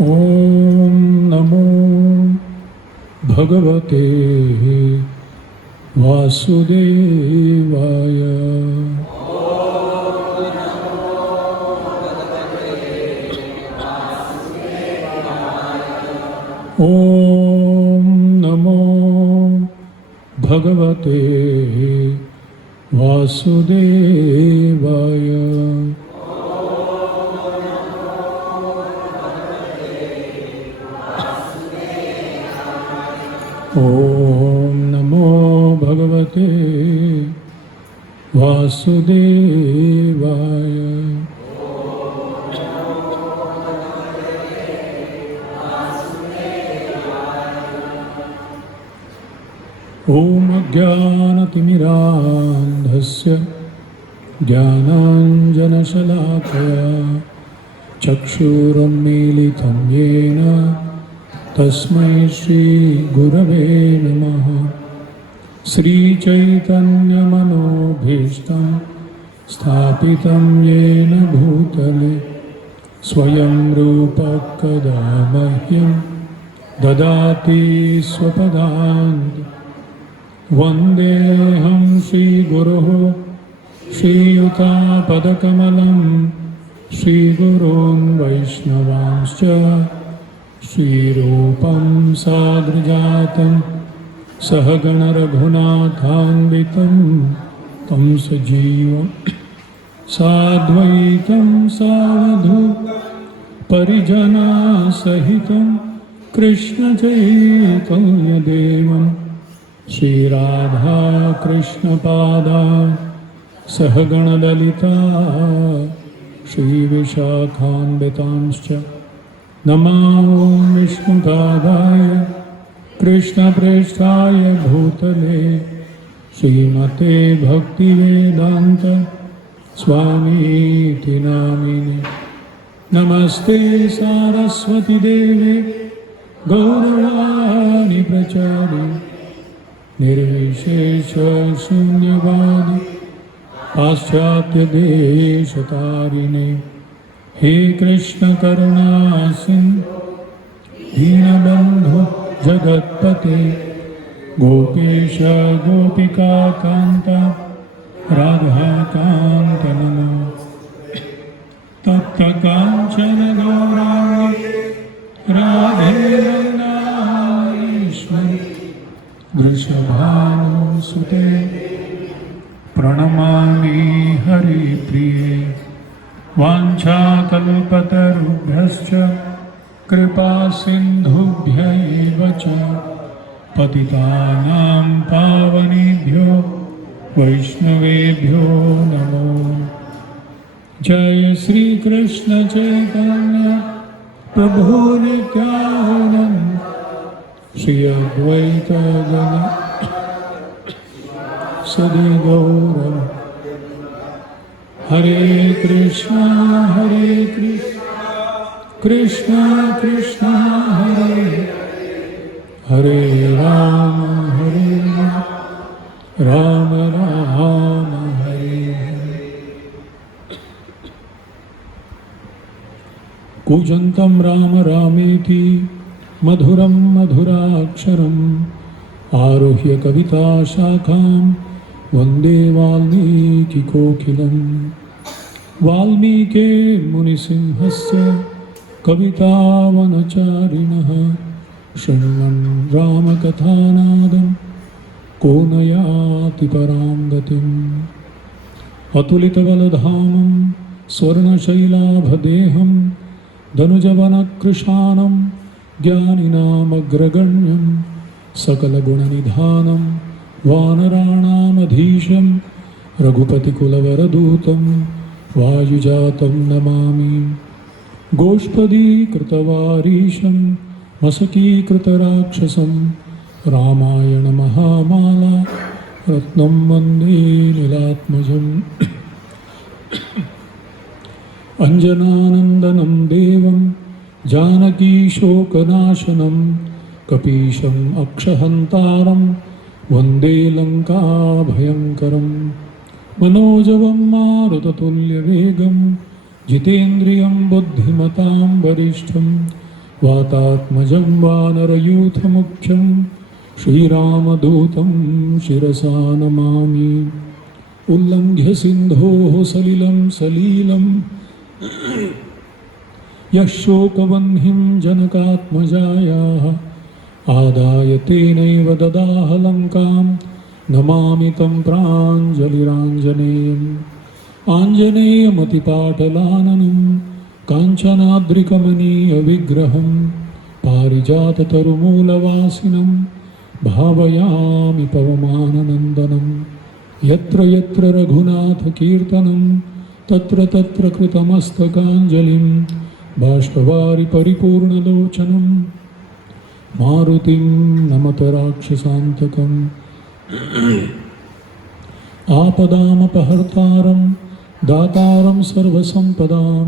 ॐ नमो भगवते वासुदेवाय। ॐ नमो भगवते वासुदेवाय। ॐ नमो भगवते वासुदेवाय। ॐ अज्ञानतिमिरान्धस्य ज्ञानाञ्जनशलाकया चक्षुरुन्मीलितं येन तस्मै श्रीगुरवे नमः। श्रीचैतन्यमनोभीष्टं स्थापितं येन भूतले स्वयं रूपः कदा मह्यं ददाति स्वपदान्ति। वन्देऽहं श्रीगुरोः श्रीयुतापदकमलं श्रीगुरून् वैष्णवांश्च श्रीरूपं साग्रजातं सहगणरघुनाथान्वितं तं सजीवं साद्वैतं सावधूतं परिजनसहितं कृष्णचैतन्यदेवं श्रीराधाकृष्णपादान् सहगणललिता श्रीविशाखान्वितांश्च नमो विष्णुपादाय कृष्णप्रेष्ठाय भूतले श्रीमते भक्तिवेदान्त स्वामीति नामिने। नमस्ते सारस्वती देवे गौरवाणी प्रचारे निर्विशेष शून्यवादी पाश्चात्य देशतारिणे। हे कृष्ण करुणा सिन्धु दीनबन्धु जगत्पते गोपेश गोपिका कान्त राधाकान्त नमोस्तुते। तप्त काञ्चन गौराङ्गी राधे वृन्दावनेश्वरी वृषभानुसुते प्रणमामि हरिप्रिये। वाञ्छाकल्पतरुभ्यश्च कृपासिन्धुभ्यैव च पतितानां पावनेभ्यो वैष्णवेभ्यो नमो। जय श्री कृष्ण चैतन्य प्रभु नित्यानंद श्री अद्वैत गण सदि गौर। हरे कृष्णा कृष्णा कृष्णा हरे हरे राम राम राम हरे हरे। कूजन्तं राम रामेति मधुरं मधुराक्षरम् आरुह्य कविताशाखां वन्दे वाल्मीकिकोकिलम्। वाल्मीके मुनिसिंहस्य कवितावनचारिणः शृण्वन् रामकथानादं को न याति परां गतिम्। अतुलितबलधामं स्वर्णशैलाभदेहं धनुजवनकृशानं ज्ञानिनामग्रगण्यं सकलगुणनिधानं वानराणामधीशं रघुपतिकुलवरदूतं वायुजातं नमामि। गोष्पदीकृतवारीशं मशकीकृतराक्षसं रामायणमहामाला रत्नं वन्दे नीलात्मजम्। अञ्जनानन्दनं देवं जानकीशोकनाशनं कपीशम् अक्षहन्तारं वन्दे लङ्काभयङ्करम्। मनोजवं मारुततुल्यवेगं जितेन्द्रियं बुद्धिमतां वरिष्ठं वातात्मजं वानरयूथमुख्यं श्रीरामदूतं शिरसा नमामि। उल्लङ्घ्य सिन्धोः सलिलं सलीलं यः शोकवह्निं जनकात्मजायाः आदाय तेनैव ददाह लङ्कां नमामि तं प्राञ्जलिराञ्जनेयम्। आञ्जनेयमतिपाटलाननं काञ्चनाद्रिकमनीयविग्रहं पारिजाततरुमूलवासिनं भावयामि पवमाननन्दनं। यत्र यत्र रघुनाथकीर्तनं तत्र तत्र कृतमस्तकाञ्जलिं बाष्पवारि परिपूर्णलोचनं मारुतिं नमत राक्षसान्तकम्। आपदामपहर्तारं दातारं सर्वसम्पदां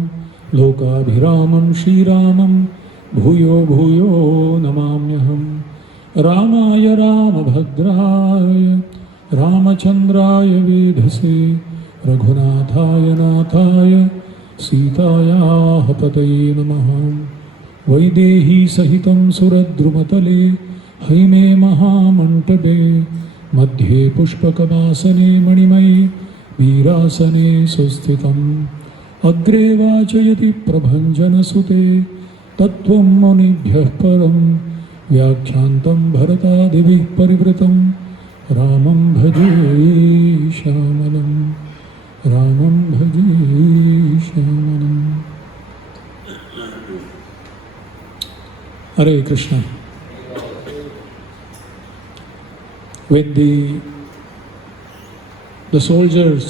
लोकाभिरामं श्रीरामं भूयो भूयो नमाम्यहम्। रामाय रामभद्राय रामचन्द्राय वेधसे रघुनाथाय नाथाय सीतायाः पतये नमः। वैदेही सहितं सुरद्रुमतले हैमे महामण्टपे मध्ये पुष्पकवासने मणिमये वीरासने सुस्थितम्। अग्रे वाचयति प्रभञ्जनसुते तत्त्वं मुनिभ्यः परं व्याख्यान्तं भरतादिभिः परिवृतं रामं भजे श्यामलं रामं भजे श्यामलम्। Hare Krishna. When the soldiers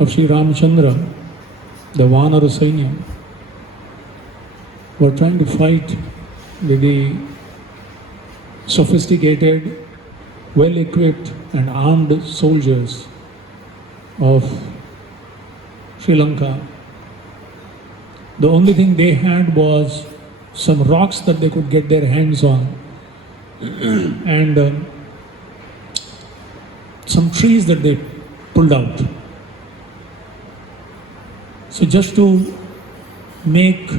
of Sri Ramchandra, the Vanara Sainya, were trying to fight with the sophisticated, well-equipped and armed soldiers of Sri Lanka, the only thing they had was some rocks that they could get their hands on and some trees that they pulled out. So just to make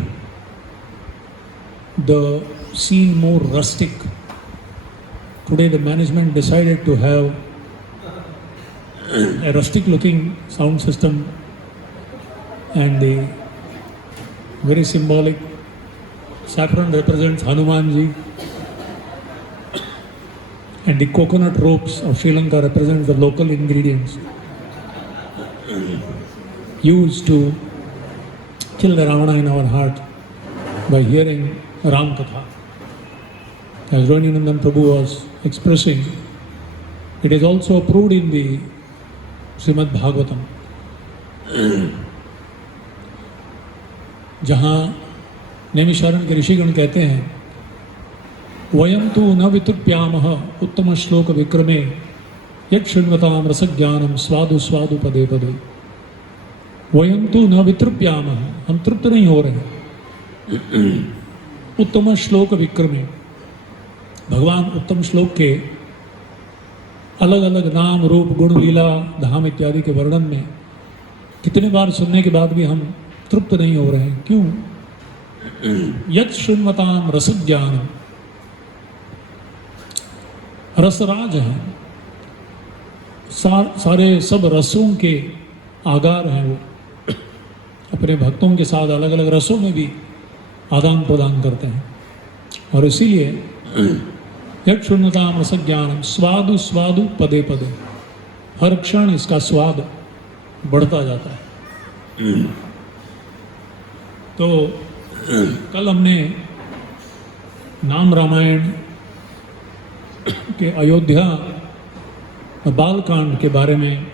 the scene more rustic, today the management decided to have a rustic looking sound system and the very symbolic saffron represents Hanumanji and the coconut ropes of Sri Lanka represents the local ingredients used to kill the Ravana in our heart by hearing Ram Katha. As Rohinandan Prabhu was expressing, it is also approved in the Srimad Bhagavatam, जहाँ नैमिषारण्य के ऋषिगण कहते हैं वयं तु न वितृप्यामः उत्तम श्लोक विक्रमे यत् शृण्वतां रसज्ञानं स्वादु स्वादु पदे पदे। वयं तु न वितृप्यामः, हम तृप्त नहीं हो रहे उत्तम श्लोक विक्रमे। भगवान उत्तम श्लोक के अलग अलग नाम रूप गुण लीला धाम इत्यादि के वर्णन में कितने बार सुनने के बाद भी हम तृप्त नहीं हो रहे हैं। क्यों? यत् शृण्वताम रसज्ञानम, रसराज हैं, सारे सब रसों के आगार हैं। वो अपने भक्तों के साथ अलग अलग रसों में भी आदान प्रदान करते हैं और इसीलिए यत् शृण्वताम रसज्ञानम स्वादु स्वादु पदे पदे, हर क्षण इसका स्वाद बढ़ता जाता है। तो कल हमने नाम रामायण के अयोध्या बालकांड के बारे में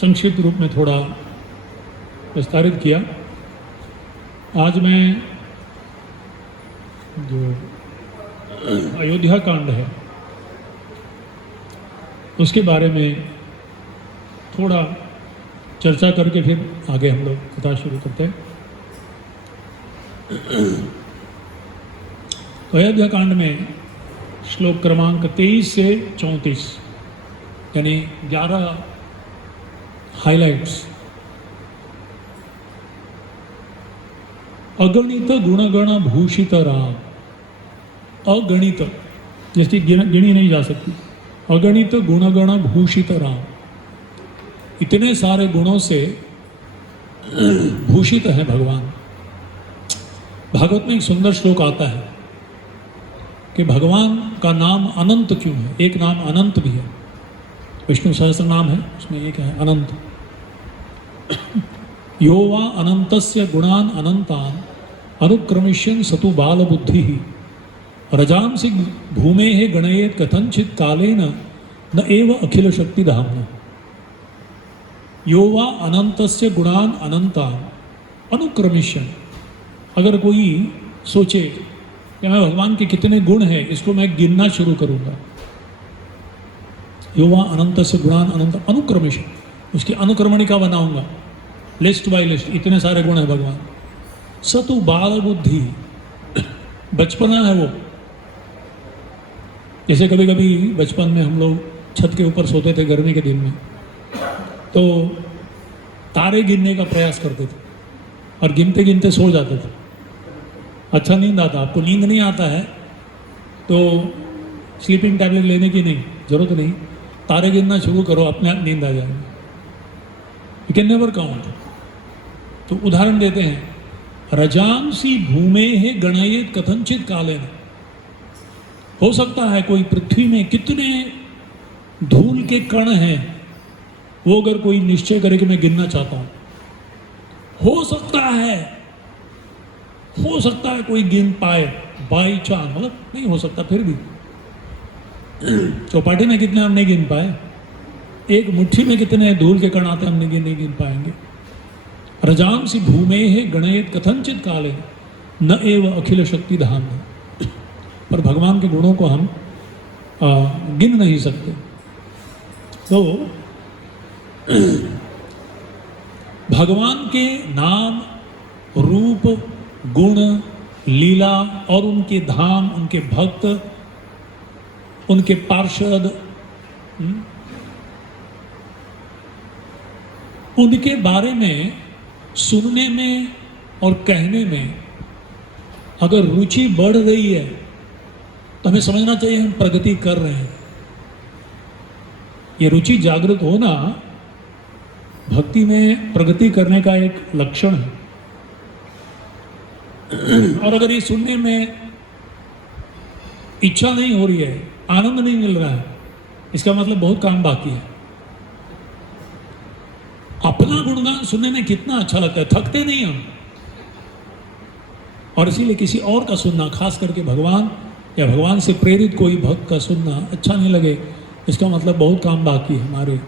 संक्षिप्त रूप में थोड़ा विस्तारित किया। आज मैं जो अयोध्या कांड है उसके बारे में थोड़ा चर्चा करके फिर आगे हम लोग कथा शुरू करते हैं। अयोध्या कांड में श्लोक क्रमांक 23 से 34 यानी 11 हाइलाइट्स अगणित गुणगण भूषित राम, अगणित जिसकी गिनी नहीं जा सकती, अगणित गुणगण भूषित राम, इतने सारे गुणों से भूषित है भगवान। भागवत में एक सुंदर श्लोक आता है कि भगवान का नाम अनंत क्यों है। एक नाम अनंत भी है, विष्णु सहस्त्र नाम है, उसमें एक है अनंत। यो वा अनंतस्य गुणान अनंतान अनुक्रमिष्यन् सतु बाल बुद्धि रजांसि भूमेः गणयेत् कथंचित् कालेन न एव अखिल शक्ति धाम्ना। यो वा अनंतस्य गुणान अनंतान अनुक्रमिष्यन्, अगर कोई सोचे कि मैं भगवान के कितने गुण हैं इसको मैं गिनना शुरू करूंगा, यो वा अनंतस्य गुणान अनंत अनुक्रमिष्यन्, उसकी अनुक्रमणिका बनाऊंगा, लिस्ट बाय लिस्ट, इतने सारे गुण है भगवान। सतु बाल बुद्धि, बचपना है वो। जैसे कभी कभी बचपन में हम लोग छत के ऊपर सोते थे गर्मी के दिन में, तो तारे गिनने का प्रयास करते थे और गिनते गिनते सो जाते थे। अच्छा नींद आता, आपको नींद नहीं आता है तो स्लीपिंग टैबलेट लेने की नहीं जरूरत नहीं, तारे गिनना शुरू करो, अपने आप नींद आ जाएगी। You can never count. तो उदाहरण देते हैं, रजांसी भूमेः गणयेत् कथंचित् कालेन। हो सकता है कोई पृथ्वी में कितने धूल के कण हैं वो अगर कोई निश्चय करे कि मैं गिनना चाहता हूं, हो सकता है कोई गिन पाए बाई चांस, मतलब नहीं हो सकता, फिर भी चौपाटी में कितने हम नहीं गिन पाए, एक मुट्ठी में कितने धूल के कण आते हम नहीं गिन पाएंगे। रजांसि भूमेः गणयेत् कथंचित् काले न एव अखिल शक्ति धाम। पर भगवान के गुणों को हम गिन नहीं सकते। तो भगवान के नाम, रूप, गुण, लीला और उनके धाम, उनके भक्त, उनके पार्षद, उनके बारे में सुनने में और कहने में अगर रुचि बढ़ रही है तो हमें समझना चाहिए हम प्रगति कर रहे हैं। ये रुचि जागृत होना भक्ति में प्रगति करने का एक लक्षण है। और अगर ये सुनने में इच्छा नहीं हो रही है, आनंद नहीं मिल रहा है, इसका मतलब बहुत काम बाकी है। अपना गुणगान सुनने में कितना अच्छा लगता है, थकते नहीं हम। और इसीलिए किसी और का सुनना, खास करके भगवान या भगवान से प्रेरित कोई भक्त का सुनना अच्छा नहीं लगे, इसका मतलब बहुत काम बाकी है, हमारे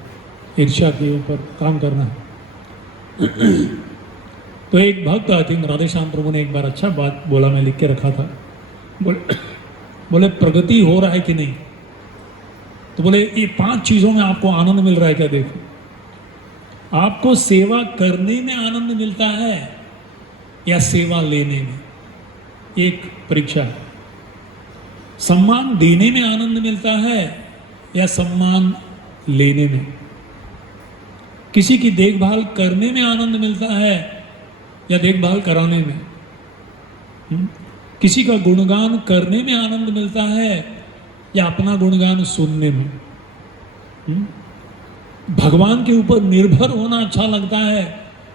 ईर्ष्या के ऊपर काम करना है। तो एक भक्त आई थिंक राधेश्याम प्रभु ने एक बार अच्छा बात बोला, मैं लिख के रखा था। बोले प्रगति हो रहा है कि नहीं, तो बोले ये 5 चीज़ों में आपको आनंद मिल रहा है क्या? देखो, आपको सेवा करने में आनंद मिलता है या सेवा लेने में? एक परीक्षा है। सम्मान देने में आनंद मिलता है या सम्मान लेने में? किसी की देखभाल करने में आनंद मिलता है या देखभाल कराने में? किसी का गुणगान करने में आनंद मिलता है या अपना गुणगान सुनने में? भगवान के ऊपर निर्भर होना अच्छा लगता है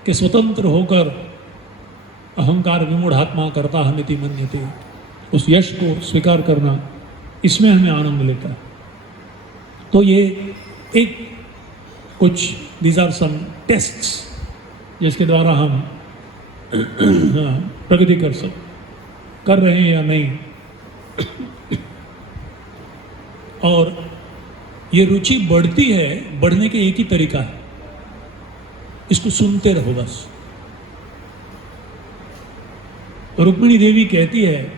कि स्वतंत्र होकर अहंकार विमूढ़ात्मा करता हमिति मन्यते, उस यश को स्वीकार करना, इसमें हमें आनंद लेता है। तो ये एक कुछ दीज आर सम टेस्ट्स जिसके द्वारा हम प्रगति कर रहे हैं या नहीं। और ये रुचि बढ़ती है, बढ़ने के एक ही तरीका है, इसको सुनते रहो बस। रुक्मिणी देवी कहती है,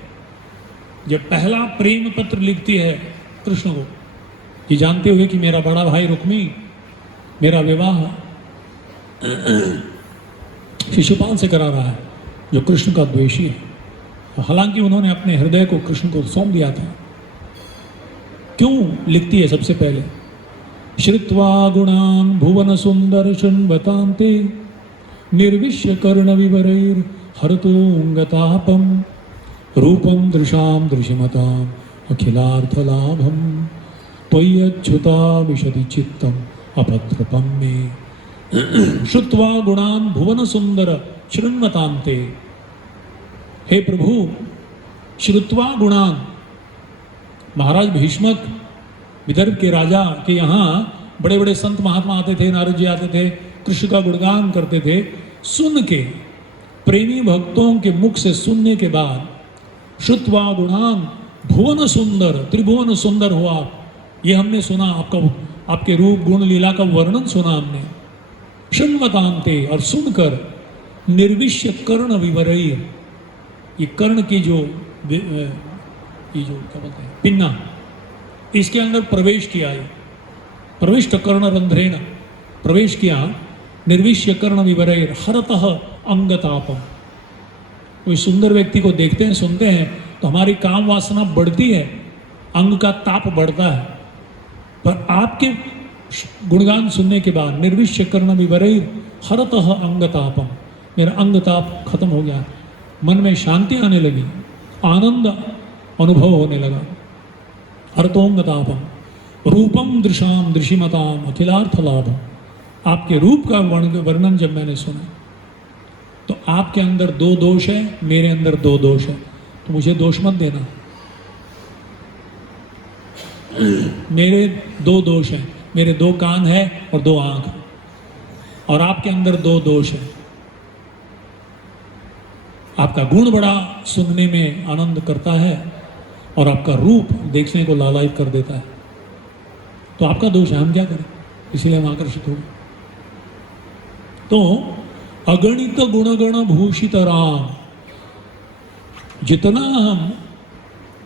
जब पहला प्रेम पत्र लिखती है कृष्ण को, कि जानते हुए कि मेरा बड़ा भाई रुक्मी, मेरा विवाह शिशुपाल से करा रहा है जो कृष्ण का द्वेषी है। हालांकि उन्होंने अपने हृदय को कृष्ण को सौंप दिया था। क्यों लिखती है? सबसे पहले, श्रुत्वा गुणान भुवन सुंदर शृण्वतांते निर्विश्य कर्ण विवरैर हरतोंगतापम रूपम दृशाम दृशिमताम अखिलार्थ लाभम त्वय्यच्युता विशति चित्तम अपत्रपम मे श्रुत्वा गुणान भुवन सुंदर शृण्वतांते। हे प्रभु, श्रुत्वा गुणान, महाराज भीष्मक विदर्भ के राजा के यहाँ बड़े बड़े संत महात्मा आते थे, नारद जी आते थे, कृष्ण का गुणगान करते थे। सुन के, प्रेमी भक्तों के मुख से सुनने के बाद, श्रुत्वा गुणान भुवन सुंदर, त्रिभुवन सुंदर हुआ, ये हमने सुना, आपके रूप गुण लीला का वर्णन सुना हमने। शृण्वतांते, और सुनकर, निर्विश्य कर्ण विवरई, ये कर्ण की जो क्या बोलते हैं, पिन्ना, इसके अंदर प्रवेश किया है, प्रविष्ट कर्ण रंध्रेण, प्रवेश किया। निर्विश्य कर्ण विवरैर हरतः अंगतापम। कोई सुंदर व्यक्ति को देखते हैं, सुनते हैं तो हमारी काम वासना बढ़ती है, अंग का ताप बढ़ता है। पर आपके गुणगान सुनने के बाद निर्विश्य कर्ण विवरैर हरतः अंगतापम, मेरा अंग ताप खत्म हो गया, मन में शांति आने लगी, आनंद अनुभव होने लगा। हरतोंगतापम रूपम दृशाम दृशिमताम अखिलार्थ लाभम। आपके रूप का वर्णन जब मैंने सुना तो आपके अंदर 2 दोष है, मेरे अंदर 2 दोष है, तो मुझे दोष मत देना। मेरे 2 दोष हैं, मेरे 2 कान है और 2 आंख, और आपके अंदर 2 दोष है। आपका गुण बड़ा सुनने में आनंद करता है और आपका रूप देखने को लालायित कर देता है, तो आपका दोष है, हम क्या करें, इसीलिए हम आकर्षित हो गए। तो अगणित गुणगण भूषित राम, जितना हम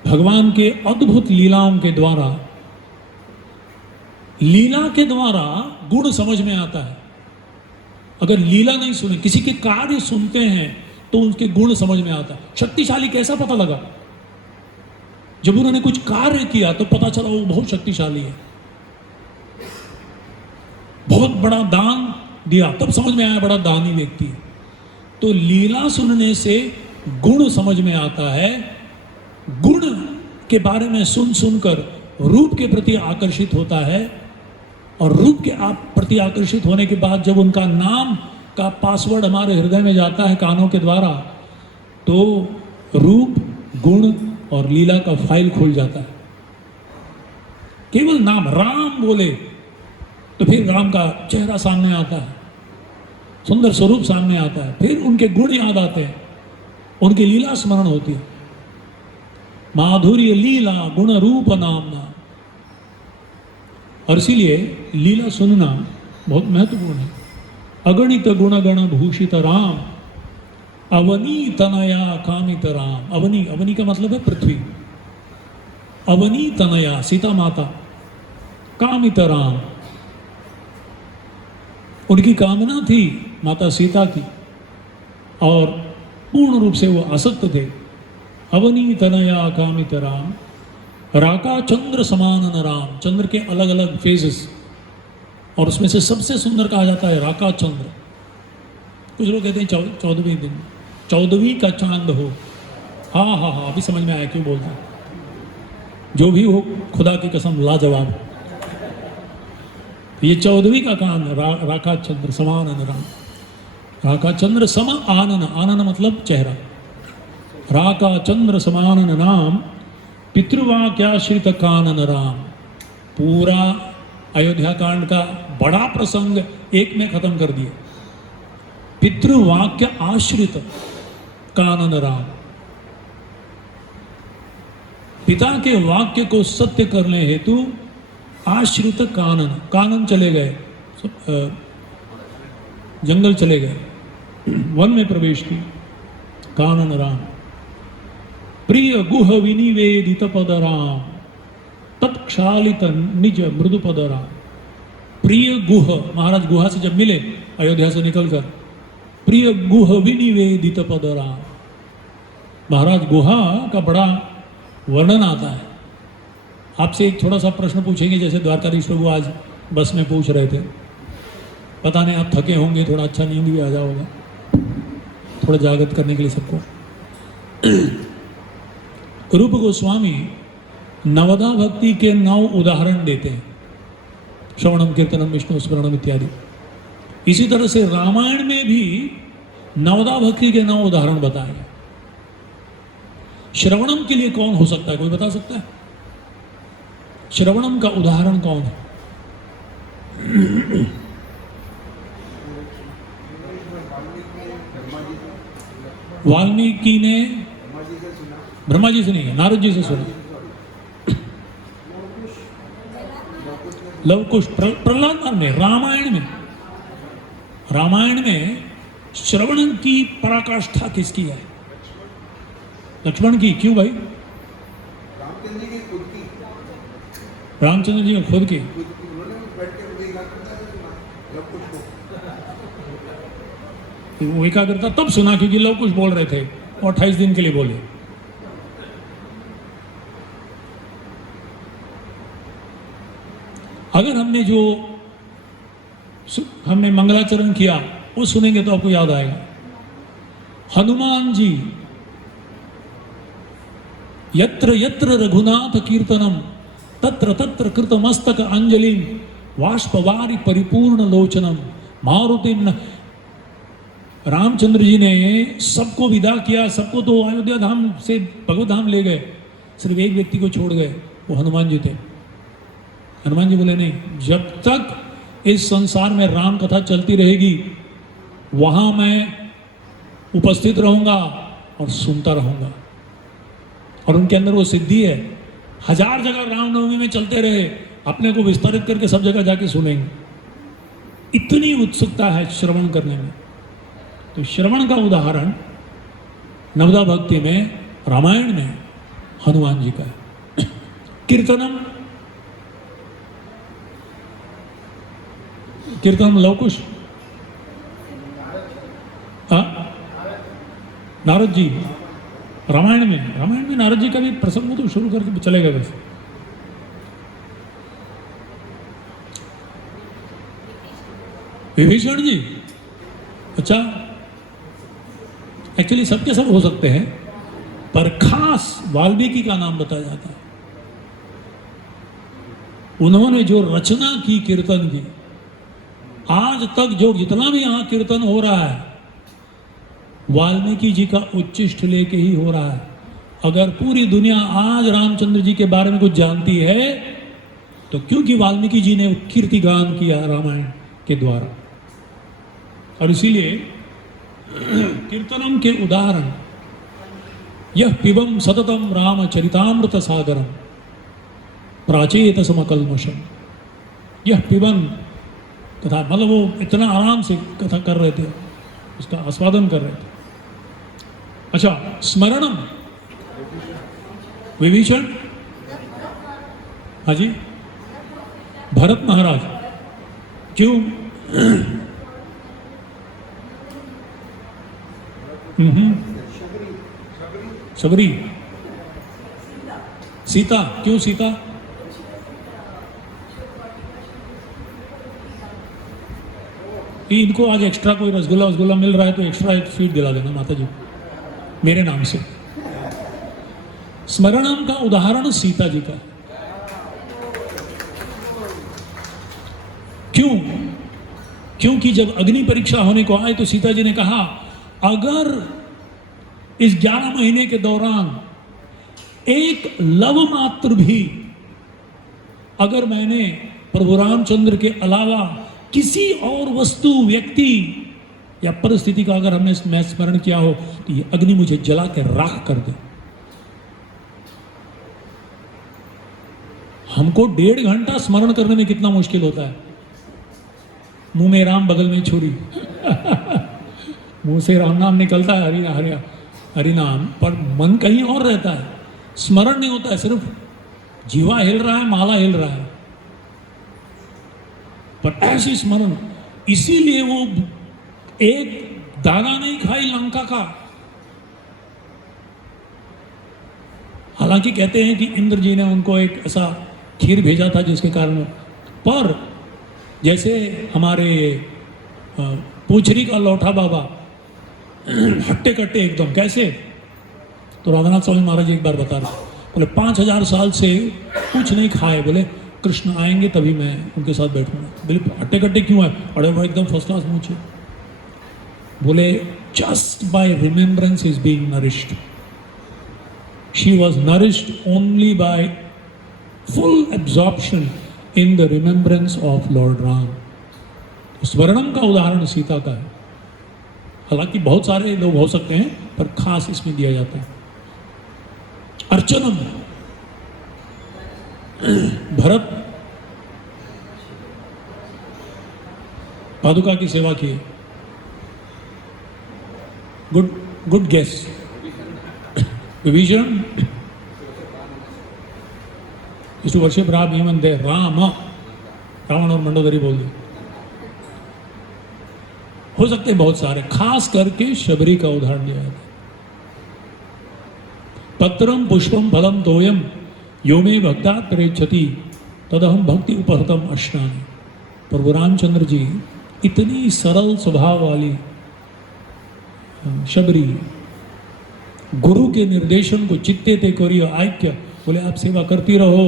भगवान के अद्भुत लीलाओं के द्वारा, लीला के द्वारा गुण समझ में आता है। अगर लीला नहीं सुने, किसी के कार्य सुनते हैं तो उनके गुण समझ में आता है। शक्तिशाली कैसा पता लगा? जब उन्होंने कुछ कार्य किया तो पता चला वो बहुत शक्तिशाली है, बहुत बड़ा दान दिया, तब समझ में आया बड़ा दानी व्यक्ति है। तो लीला सुनने से गुण समझ में आता है। गुण के बारे में सुन सुनकर रूप के प्रति आकर्षित होता है, और रूप के प्रति आकर्षित होने के बाद जब उनका नाम का पासवर्ड हमारे हृदय में जाता है कानों के द्वारा, तो रूप, गुण और लीला का फाइल खुल जाता है। केवल नाम राम बोले तो फिर राम का चेहरा सामने आता है, सुंदर स्वरूप सामने आता है, फिर उनके गुण याद आते हैं, उनकी लीला स्मरण होती है। माधुर्य लीला गुण रूप नामना। और इसीलिए लीला सुनना बहुत महत्वपूर्ण है। अगणित गुणगण भूषित राम, अवनी तनया कामित राम। अवनी, अवनी का मतलब है पृथ्वी। अवनी तनया सीता माता, कामित राम, उनकी कामना थी माता सीता की, और पूर्ण रूप से वो आसक्त थे। अवनी तनया कामित राम, राका चंद्र समानन राम। चंद्र के अलग अलग फेजेस, और उसमें से सबसे सुंदर कहा जाता है राका चंद्र। कुछ लोग कहते हैं 14वें दिन, 14वीं का चांद हो। हाँ हाँ हाँ, अभी समझ में आया क्यों बोलते हैं। जो भी हो, खुदा की कसम लाजवाब। ये 14वीं का कान, राका चंद्र समानन राम। राका चंद्र सम आनन, आनन मतलब चेहरा। राका चंद्र समानन नाम, पितृवाक्याश्रित कानन राम। पूरा अयोध्या कांड का बड़ा प्रसंग एक में खत्म कर दिया। पितृवाक्य आश्रित कानन राम, पिता के वाक्य को सत्य करने हेतु आश्रित कानन। कानन चले गए, जंगल चले गए, वन में प्रवेश किया। कानन राम, प्रिय गुह विनिवेदित पद राम, तत्क्षालित निज मृदु पद राम। प्रिय गुह, महाराज गुहा से जब मिले अयोध्या से निकलकर, प्रिय गुह विनिवेदित पद राम। महाराज गुहा का बड़ा वर्णन आता है। आपसे एक थोड़ा सा प्रश्न पूछेंगे, जैसे द्वारकाधीश प्रभु आज बस में पूछ रहे थे, पता नहीं आप थके होंगे, थोड़ा अच्छा नींद भी आ जाओगा, थोड़ा जागृत करने के लिए सबको। रूप गोस्वामी नवदा भक्ति के 9 उदाहरण देते हैं, श्रवणम कीर्तनम विष्णु स्मरणम इत्यादि। इसी तरह से रामायण में भी नवदा भक्ति के 9 उदाहरण बताए। श्रवणम के लिए कौन हो सकता है, कोई बता सकता है? श्रवणम का उदाहरण कौन है? वाल्मीकि ने ब्रह्मा जी से नहीं, नारद जी से सुना। लवकुश, प्रहलाद ने रामायण में श्रवण की पराकाष्ठा किसकी है? लक्ष्मण की। क्यों भाई? रामचंद्र जी की खुद की, रामचंद्र जी ने खुद की। उन्होंने बैठ के वो एकाग्रता तब सुना क्योंकि लोग कुछ बोल रहे थे और 28 दिन के लिए बोले। अगर हमने मंगलाचरण किया वो सुनेंगे तो आपको याद आएगा। हनुमान जी यत्र यत्र रघुनाथ कीर्तनम तत्र तत्र कृत मस्तक अंजलि वाष्पवारी परिपूर्ण लोचनम मारुतिम। रामचंद्र जी ने सबको विदा किया, सबको तो अयोध्या धाम से भगवत धाम ले गए, सिर्फ एक व्यक्ति को छोड़ गए, वो हनुमान जी थे। हनुमान जी बोले नहीं, जब तक इस संसार में राम कथा चलती रहेगी वहां मैं उपस्थित रहूंगा और सुनता रहूंगा। और उनके अंदर वो सिद्धि है, 1000 जगह रामनवमी में चलते रहे, अपने को विस्तारित करके सब जगह जाके सुनेंगे। इतनी उत्सुकता है श्रवण करने में। तो श्रवण का उदाहरण नवदा भक्ति में, रामायण में हनुमान जी का है। कीर्तनम लवकुश, नारद जी। रामायण में नारद जी का भी प्रसंग तो शुरू करके चलेगा वैसे। विभीषण जी, अच्छा एक्चुअली सबके सब हो सकते हैं, पर खास वाल्मीकि का नाम बताया जाता है। उन्होंने जो रचना की कीर्तन की, आज तक जो जितना भी यहां कीर्तन हो रहा है वाल्मीकि जी का उच्चिष्ट लेके ही हो रहा है। अगर पूरी दुनिया आज रामचंद्र जी के बारे में कुछ जानती है तो क्योंकि वाल्मीकि जी ने कीर्ति गान किया रामायण के द्वारा। और इसीलिए कीर्तनम के उदाहरण, यह पिबम सततम रामचरितामृत सागरम प्राचेत समकल्मषम। यह पिबन कथा, मतलब वो इतना आराम से कथा कर रहे थे, उसका आस्वादन कर रहे थे। अच्छा, स्मरणम विभीषण, हाँ जी, भरत महाराज। क्यों? शबरी। सीता, क्यों सीता? इनको आज एक्स्ट्रा कोई रसगुल्ला मिल रहा है तो एक्स्ट्रा एक स्वीट दिला देना माता जी मेरे नाम से। स्मरणम का उदाहरण सीता जी का। क्यों? क्योंकि जब अग्नि परीक्षा होने को आए तो सीता जी ने कहा, अगर इस 11 महीने के दौरान एक लव मात्र भी अगर मैंने प्रभु रामचंद्र के अलावा किसी और वस्तु, व्यक्ति या परिस्थिति का अगर हमने मैं स्मरण किया हो तो ये अग्नि मुझे जला के राख कर दे। हमको 1.5 घंटा स्मरण करने में कितना मुश्किल होता है। मुंह में राम, बगल में छुरी मुंह से राम नाम निकलता है, हरि नाम, पर मन कहीं और रहता है। स्मरण नहीं होता है, सिर्फ जीवा हिल रहा है, माला हिल रहा है, पर ऐसी स्मरण। इसीलिए वो एक दाना नहीं खाई लंका का। हालांकि कहते हैं कि इंद्र जी ने उनको एक ऐसा खीर भेजा था जिसके कारण, पर जैसे हमारे पूछरी का लौठा बाबा, हट्टे कट्टे एकदम। कैसे? तो राधानाथ स्वामी महाराज एक बार बता रहे, बोले 5000 साल से कुछ नहीं खाए, बोले कृष्ण आएंगे तभी मैं उनके साथ बैठूंगा। बोले हट्टे कट्टे क्यों है? अरे वो एकदम फर्स्ट क्लास मुझे। बोले just by remembrance is being nourished. She was nourished only by full absorption in the remembrance of lord Ram. स्वर्णम का उदाहरण सीता का है। हालांकि बहुत सारे लोग हो सकते हैं, पर खास इसमें दिया जाता है। अर्चनम, भरत पादुका की सेवा की। Good guess. Vibhishan is to worship Ram even they Ram, Ravan और मंडोदरी बोल दिया। हो सकते हैं बहुत सारे, खास करके शबरी का उदाहरण दिया जाता है। पत्रम पुष्पम फलम तोयम यो मे भक्ता प्रेक्षति तदहम भक्ति उपहतम अश्नानि। प्रभु रामचंद्र जी इतनी सरल स्वभाव वाली शबरी, गुरु के निर्देशन को चित्ते ते करियो आज्ञा, बोले आप सेवा करती रहो।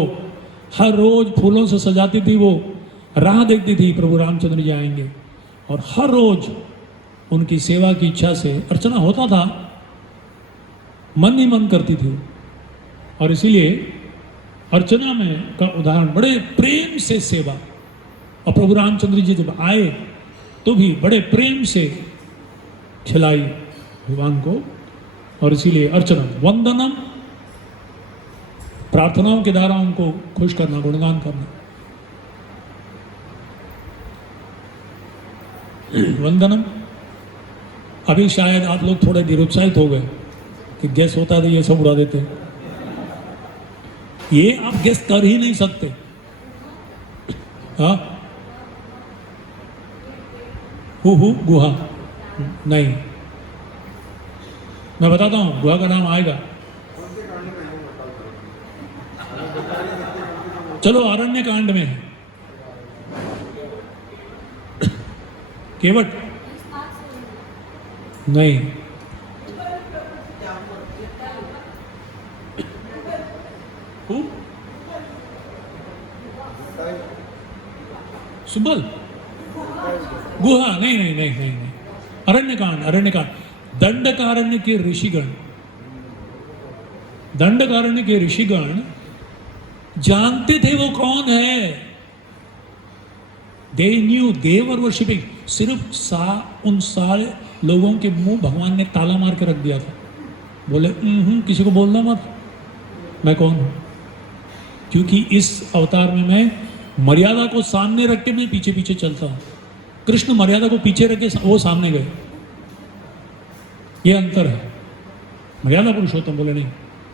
हर रोज फूलों से सजाती थी, वो राह देखती थी प्रभु रामचंद्र जी आएंगे, और हर रोज उनकी सेवा की इच्छा से अर्चना होता था, मन ही मन करती थी। और इसीलिए अर्चना में का उदाहरण बड़े प्रेम से सेवा। और प्रभु रामचंद्र जी जब आए तो भी बड़े प्रेम से खिलाई भगवान को। और इसीलिए अर्चना, वंदनम, प्रार्थनाओं के द्वारा उनको खुश करना, गुणगान करना। वंदनम। अभी शायद आप लोग थोड़े निरुत्साहित हो गए कि गैस होता है तो ये सब उड़ा देते हैं। ये आप गैस कर ही नहीं सकते। हाँ, गुहा नहीं, मैं बताता हूं, गुहा का नाम आएगा। कौन से कांड में है वो बताओ। चलो अरण्य कांड में है, केवट नहीं, सुबल, गुहा नहीं नहीं नहीं नहीं नहीं, अरण्यकांड, अरण्यकांड। दंडकारण्य के ऋषिगण, दंडकारण्य के ऋषिगण जानते थे वो कौन है। They knew, they were worshipping. सिर्फ उन सारे लोगों के मुंह भगवान ने ताला मार के रख दिया था। बोले किसी को बोलना मत, मैं कौन हूं। क्योंकि इस अवतार में मैं मर्यादा को सामने रख के मैं पीछे पीछे चलता हूं। कृष्ण मर्यादा को पीछे रख के वो सामने गए। ये अंतर है। मर्यादा पुरुषोत्तम बोले नहीं,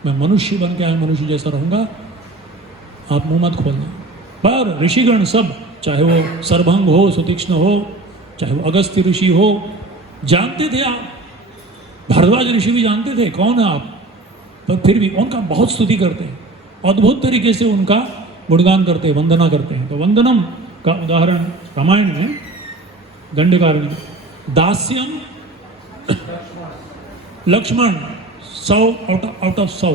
मैं मनुष्य बन के आया, मनुष्य जैसा रहूंगा, आप मुंह मत खोलना। पर ऋषिगण सब, चाहे वो सर्वभंग हो, सुतीक्ष्ण हो, चाहे वो अगस्त्य ऋषि हो, जानते थे आप। भारद्वाज ऋषि भी जानते थे कौन है आप, पर फिर भी उनका बहुत स्तुति करते हैं, अद्भुत तरीके से उनका गुणगान करते हैं, वंदना करते हैं। तो वंदनम का उदाहरण रामायण में दंडकारण्य। दास्यम, लक्ष्मण 100 आउट ऑफ 100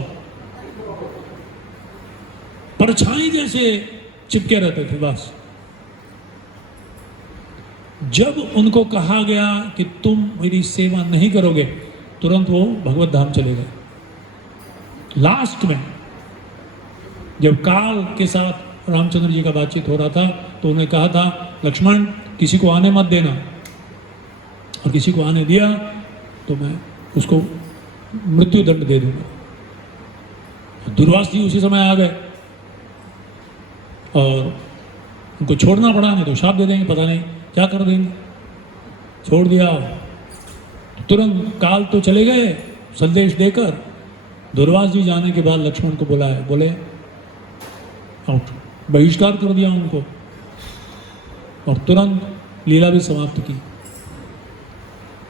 परछाई जैसे चिपके रहते थे बस। जब उनको कहा गया कि तुम मेरी सेवा नहीं करोगे, तुरंत वो भगवत धाम चले गए। लास्ट में जब काल के साथ रामचंद्र जी का बातचीत हो रहा था, तो उन्हें कहा था, लक्ष्मण किसी को आने मत देना, और किसी को आने दिया तो मैं उसको मृत्यु दंड दे दूंगा। दुर्वास जी उसी समय आ गए और उनको छोड़ना पड़ा, नहीं तो शाप दे देंगे, पता नहीं क्या कर देंगे। छोड़ दिया, तुरंत काल तो चले गए संदेश देकर। दुर्वास जी जाने के बाद लक्ष्मण को बुलाया, बोले आउट, बहिष्कार कर दिया उनको, और तुरंत लीला भी समाप्त की।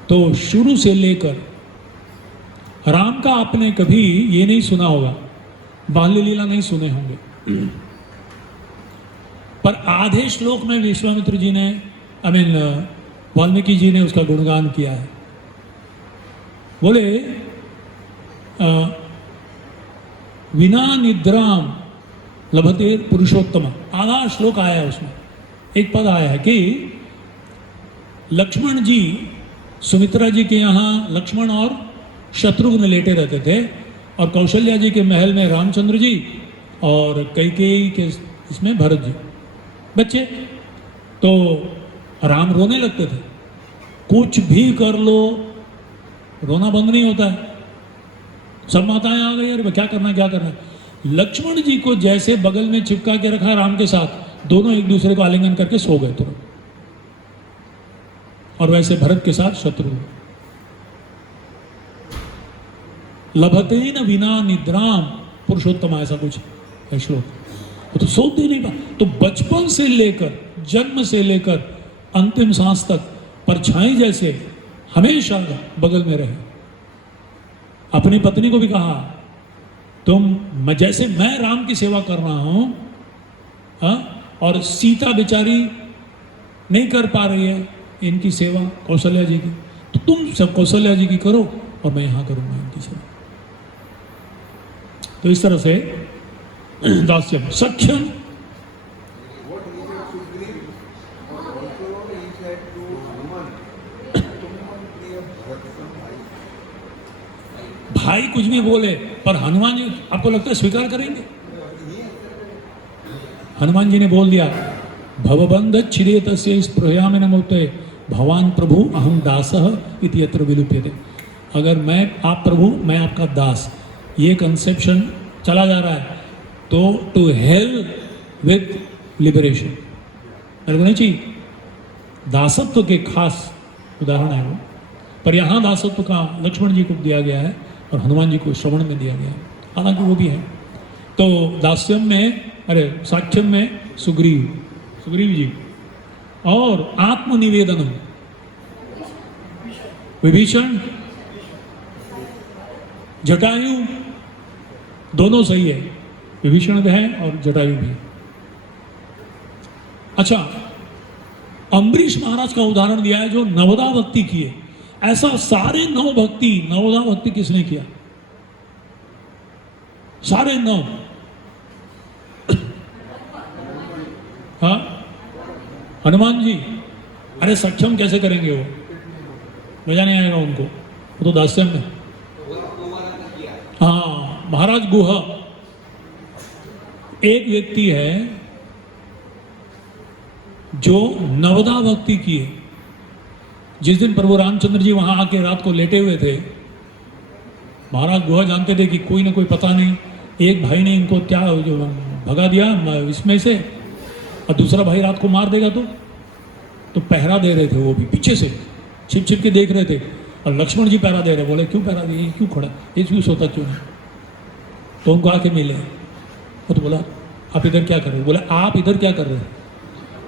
तो शुरू से लेकर राम का आपने कभी ये नहीं सुना होगा, बाल्य लीला नहीं सुने होंगे, पर आधे श्लोक में विश्वामित्र जी ने वाल्मीकि जी ने उसका गुणगान किया है। बोले विना निद्राम लभते पुरुषोत्तम, आधा श्लोक आया है उसमें। एक पद आया है कि लक्ष्मण जी सुमित्रा जी के यहाँ लक्ष्मण और शत्रुघ्न लेटे रहते थे, और कौशल्या जी के महल में रामचंद्र जी और कैकेयी के इसमें भरत जी बच्चे। तो राम रोने लगते थे, कुछ भी कर लो रोना बंद नहीं होता है। सब माताएं आ गई, अरे क्या करना है क्या करना है। लक्ष्मण जी को जैसे बगल में चिपका के रखा राम के साथ, दोनों एक दूसरे को आलिंगन करके सो गए तुरंत। और वैसे भरत के साथ शत्रुघ्न। लभतेन विना निद्राम पुरुषोत्तम, ऐसा कुछ है श्लोक। वो तो सोते नहीं पा। तो बचपन से लेकर जन्म से लेकर अंतिम सांस तक परछाई जैसे हमेशा बगल में रहे। अपनी पत्नी को भी कहा तुम जैसे मैं राम की सेवा कर रहा हूं, और सीता बेचारी नहीं कर पा रही है इनकी सेवा कौशल्या जी की, तो तुम सब कौशल्या जी की करो और मैं यहां करूंगा इनकी सेवा। तो इस तरह से दास्यम सख्यम। What he said Sugriv, or also he said to Hanuman, तुम प्रिय भरत सम भाई। भाई कुछ भी बोले, पर हनुमान जी आपको लगता है स्वीकार करेंगे? हनुमान जी ने बोल दिया भवबंध छिदेत से स्पृहयामि नमोते भवान प्रभु अहम दासः इति यत्र विलुप्यते। अगर मैं आप प्रभु मैं आपका दास, ये कंसेप्शन चला जा रहा है तो टू हेल्प विथ लिबरेशन। मेरे को नहीं चाहिए। दासत्व के खास उदाहरण है वो, पर यहाँ दासत्व का लक्ष्मण जी को दिया गया है और हनुमान जी को श्रवण में दिया गया है, हालांकि वो भी है। तो दास्यम में साक्ष्यम में सुग्रीव जी, और आत्मनिवेदनम विभीषण जटायु, दोनों सही है। विभीषण भी है और जटायु भी है। अच्छा, अम्बरीश महाराज का उदाहरण दिया है जो नवदा भक्ति किए। ऐसा सारे नवदा भक्ति किसने किया? सारे नौ। हाँ, हनुमान जी। अरे सक्षम कैसे करेंगे वो, मजा नहीं आएगा उनको, वो तो दास्यम में। हाँ, महाराज गुहा एक व्यक्ति है जो नवदा भक्ति किए। जिस दिन प्रभु रामचंद्र जी वहां आके रात को लेटे हुए थे, महाराज गुहा जानते थे कि कोई ना कोई पता नहीं एक भाई ने इनको क्या भगा दिया इसमें से, और दूसरा भाई रात को मार देगा तो पहरा दे रहे थे। वो भी पीछे से छिप छिप के देख रहे थे, और लक्ष्मण जी पहरा दे रहे। बोले क्यों पहरा दिए, क्यों खड़ा, ये क्यों सोता क्यों नहीं? तो उनको आके मिले, वो तो बोला आप इधर क्या कर रहे हो? बोले आप इधर क्या कर रहे हो?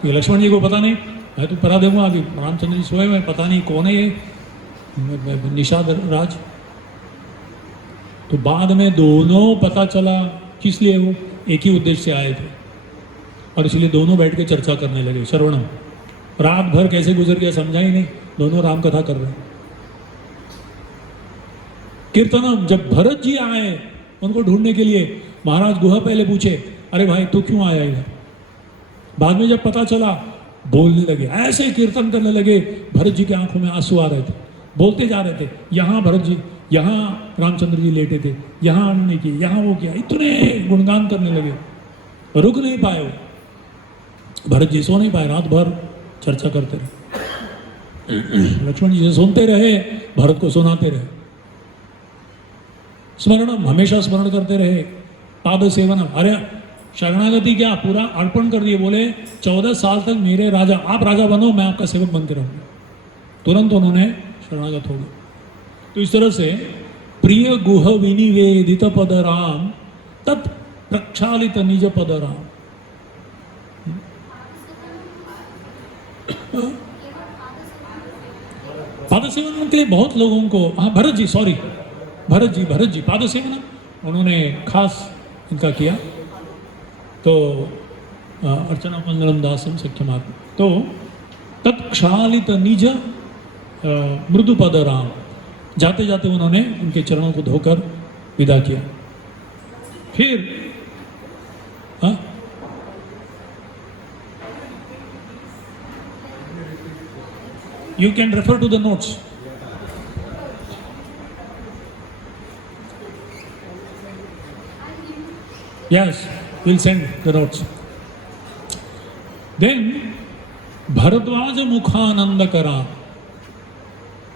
तो लक्ष्मण जी को पता नहीं, मैं तो पहरा दूंगा अभी, रामचंद्र जी सोए हुए, पता नहीं कौन है ये निषाद राज। तो बाद में दोनों पता चला किस लिए वो एक ही उद्देश्य से आए थे, और इसलिए दोनों बैठ के चर्चा करने लगे। श्रवणम, रात भर कैसे गुजर गया समझा ही नहीं, दोनों राम कथा कर रहे हैं। कीर्तनम, जब भरत जी आए उनको ढूंढने के लिए, महाराज गुहा पहले पूछे अरे भाई तू क्यों आया इधर? बाद में जब पता चला बोलने लगे, ऐसे कीर्तन करने लगे, भरत जी की आंखों में आंसू आ रहे थे, बोलते जा रहे थे। यहाँ भरत जी, यहाँ रामचंद्र जी लेटे थे, यहाँ उन्होंने किया, यहाँ वो किया, इतने गुणगान करने लगे, रुक नहीं पाए वो। भरत जी सो नहीं पाए, रात भर चर्चा करते रहे। लक्ष्मण जी से सुनते रहे, भरत को सुनाते रहे। स्मरणम, हमेशा स्मरण करते रहे। पाद सेवनम, अरे शरणागति क्या, पूरा अर्पण कर दिए। बोले 14 साल तक मेरे राजा, आप राजा बनो, मैं आपका सेवक बन के रहूंगा। तुरंत उन्होंने शरणागत हो गए। तो इस तरह से प्रिय गुह विनिवेदित पद राम तत् प्रक्षालित निज पद राम। पाद सेवन के लिए बहुत लोगों को, हाँ भरत जी पाद सेवन उन्होंने खास इनका किया। तो अर्चना मंगलम दासम सख्यमात्म। तो तत्क्षालित निज मृदुपद राम। जाते जाते उन्होंने उनके चरणों को धोकर विदा किया। फिर you can refer to the notes. Yes, we'll send the notes. Then Bharadwaj मुखानंद करा।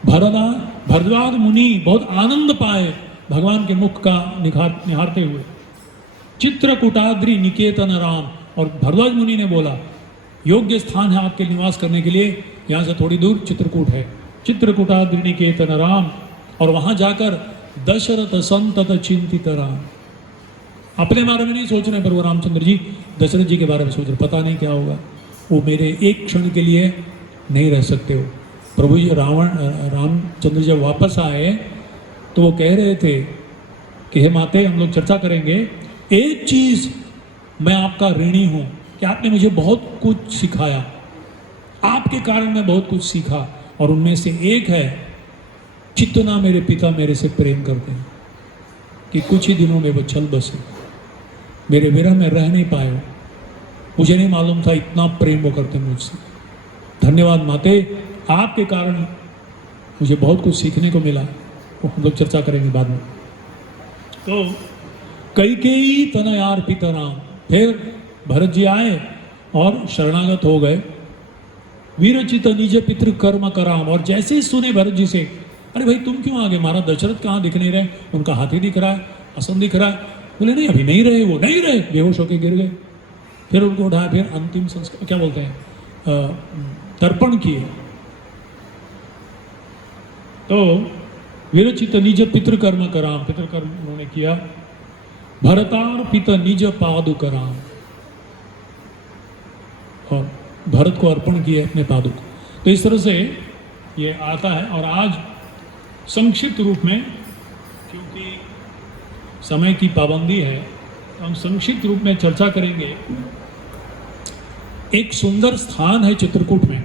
भरद्वाज मुनि बहुत आनंद पाए भगवान के मुख का निहारते हुए। चित्रकूटाद्रि निकेतन राम। और भरद्वाज मुनि ने बोला योग्य स्थान है आपके निवास करने के लिए, यहाँ से थोड़ी दूर चित्रकूट है। चित्रकूटाद्रि निकेतन राम। और वहां जाकर दशरथ संतत चिंतित राम। अपने बारे में नहीं सोच रहे पर वो रामचंद्र जी दशरथ जी के बारे में सोच रहे, पता नहीं क्या होगा, वो मेरे एक क्षण के लिए नहीं रह सकते हो। प्रभु जी रामचंद्र जब वापस आए तो वो कह रहे थे कि हे माते, हम लोग चर्चा करेंगे, एक चीज मैं आपका ऋणी हूं कि आपने मुझे बहुत कुछ सिखाया, आपके कारण मैं बहुत कुछ सीखा, और उनमें से एक है चित्तना मेरे पिता मेरे से प्रेम करते हैं कि कुछ ही दिनों में वो चल बसे, मेरे विरह में रह नहीं पाए। मुझे नहीं मालूम था इतना प्रेम वो करते मुझसे। धन्यवाद माते, आपके कारण मुझे बहुत कुछ सीखने को मिला। वो हम लोग चर्चा करेंगे बाद में। तो कैकेयी तनयार पिता राम। फिर भरत जी आए और शरणागत हो गए। वीरचित निज पितृ कर्म कराम। और जैसे ही सुने भरत जी से, अरे भाई तुम क्यों आ गए, हमारा दशरथ कहाँ दिख नहीं रहे, उनका हाथी दिख रहा है, आसन दिख रहा है। बोले नहीं अभी नहीं रहे, वो नहीं रहे, बेहोश होके गिर गए। फिर उनको उठाया, फिर अंतिम संस्कार क्या बोलते हैं, तर्पण किए। तो विरचित निज पितृकर्म कराम। पितृकर्म उन्होंने किया। भरतार पित निज पादु कराम। और भरत को अर्पण किए अपने पादुक। तो इस तरह से ये आता है। और आज संक्षिप्त रूप में, क्योंकि समय की पाबंदी है, तो हम संक्षिप्त रूप में चर्चा करेंगे। एक सुंदर स्थान है चित्रकूट में।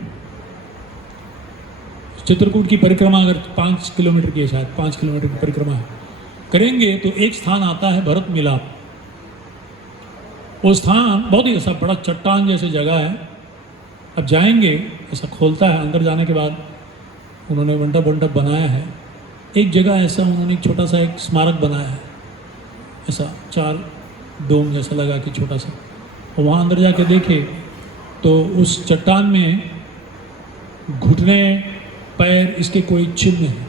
चित्रकूट की परिक्रमा अगर 5 किलोमीटर की है, शायद 5 किलोमीटर की परिक्रमा है, करेंगे तो एक स्थान आता है भरत मिलाप। वो स्थान बहुत ही ऐसा बड़ा चट्टान जैसी जगह है। अब जाएंगे, ऐसा खोलता है, अंदर जाने के बाद उन्होंने मंडप वंडप बनाया है। एक जगह ऐसा उन्होंने एक छोटा सा एक स्मारक बनाया है, ऐसा 4 डोम जैसा लगा कि छोटा सा। और वहाँ अंदर जाके देखे तो उस चट्टान में घुटने पैर इसके कोई चिन्ह हैं।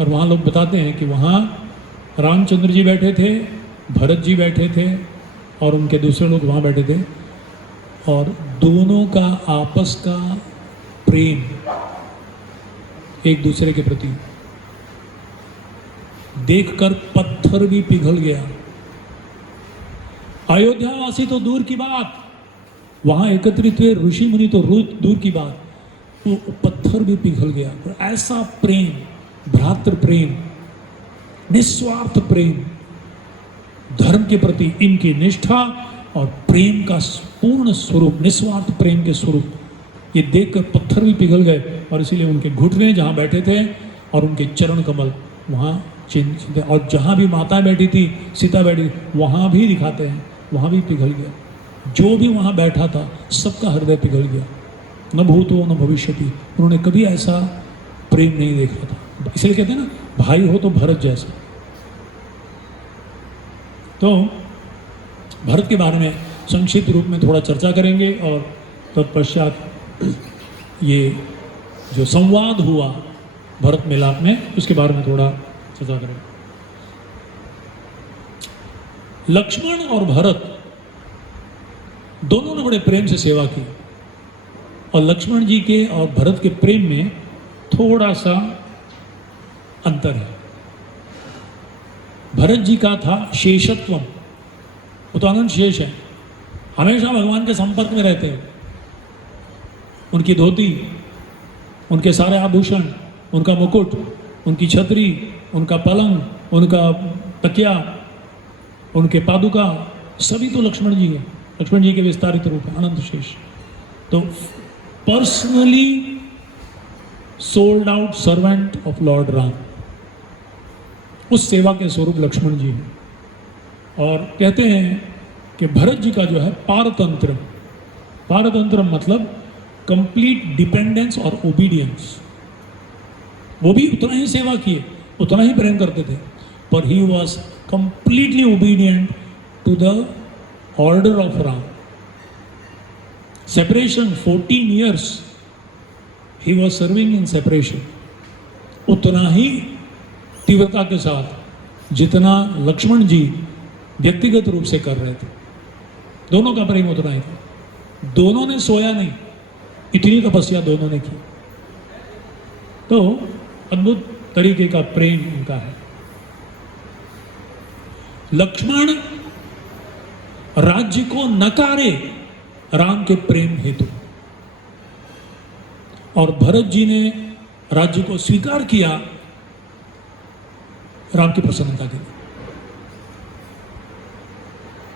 और वहाँ लोग बताते हैं कि वहाँ रामचंद्र जी बैठे थे, भरत जी बैठे थे और उनके दूसरे लोग वहाँ बैठे थे। और दोनों का आपस का प्रेम एक दूसरे के प्रति देखकर पत्थर भी पिघल गया। अयोध्यावासी तो दूर की बात, वहां एकत्रित हुए ऋषि मुनि तो दूर की बात, वो पत्थर भी पिघल गया। और ऐसा प्रेम, भ्रातृ प्रेम, निस्वार्थ प्रेम, धर्म के प्रति इनकी निष्ठा और प्रेम का पूर्ण स्वरूप, निस्वार्थ प्रेम के स्वरूप, ये देखकर पत्थर भी पिघल गए। और इसीलिए उनके घुटने जहाँ बैठे थे और उनके चरण कमल वहाँ चिन्ह, और जहाँ भी माता बैठी थी, सीता बैठी थी, वहाँ भी दिखाते हैं, वहाँ भी पिघल गया। जो भी वहाँ बैठा था सबका हृदय पिघल गया। न भूतो न भविष्यति, उन्होंने कभी ऐसा प्रेम नहीं देखा था। इसलिए कहते हैं ना, भाई हो तो भरत जैसा। तो भरत के बारे में संक्षिप्त रूप में थोड़ा चर्चा करेंगे और तत्पश्चात ये जो संवाद हुआ भरत मिलाप में, उसके बारे में थोड़ा चर्चा करेंगे। लक्ष्मण और भरत दोनों ने बड़े प्रेम से सेवा की। और लक्ष्मण जी के और भरत के प्रेम में थोड़ा सा अंतर है। भरत जी का था शेषत्वम, वो तो अनंत शेष है, हमेशा भगवान के संपर्क में रहते हैं। उनकी धोती, उनके सारे आभूषण, उनका मुकुट, उनकी छतरी, उनका पलंग, उनका तकिया, उनके पादुका, सभी तो लक्ष्मण जी है। लक्ष्मण जी के विस्तारित रूप है, अनंत शेष। तो personally sold out servant of lord Ram. उस सेवा के स्वरूप लक्ष्मण जी हैं। और कहते हैं कि भरत जी का जो है पारतंत्र, पारतंत्र मतलब कंप्लीट डिपेंडेंस और ओबीडियंस। वो भी उतना ही सेवा किए, उतना ही प्रेम करते थे, पर he was completely obedient to the order of Ram. Separation 14 years he was serving in separation, उतना ही तीव्रता के साथ जितना लक्ष्मण जी व्यक्तिगत रूप से कर रहे थे। दोनों का प्रेम उतना ही था। दोनों ने सोया नहीं, इतनी तपस्या दोनों ने की। तो अद्भुत तरीके का प्रेम उनका है। लक्ष्मण राज्य को नकारे राम के प्रेम हेतु, और भरत जी ने राज्य को स्वीकार किया राम की प्रसन्नता के लिए।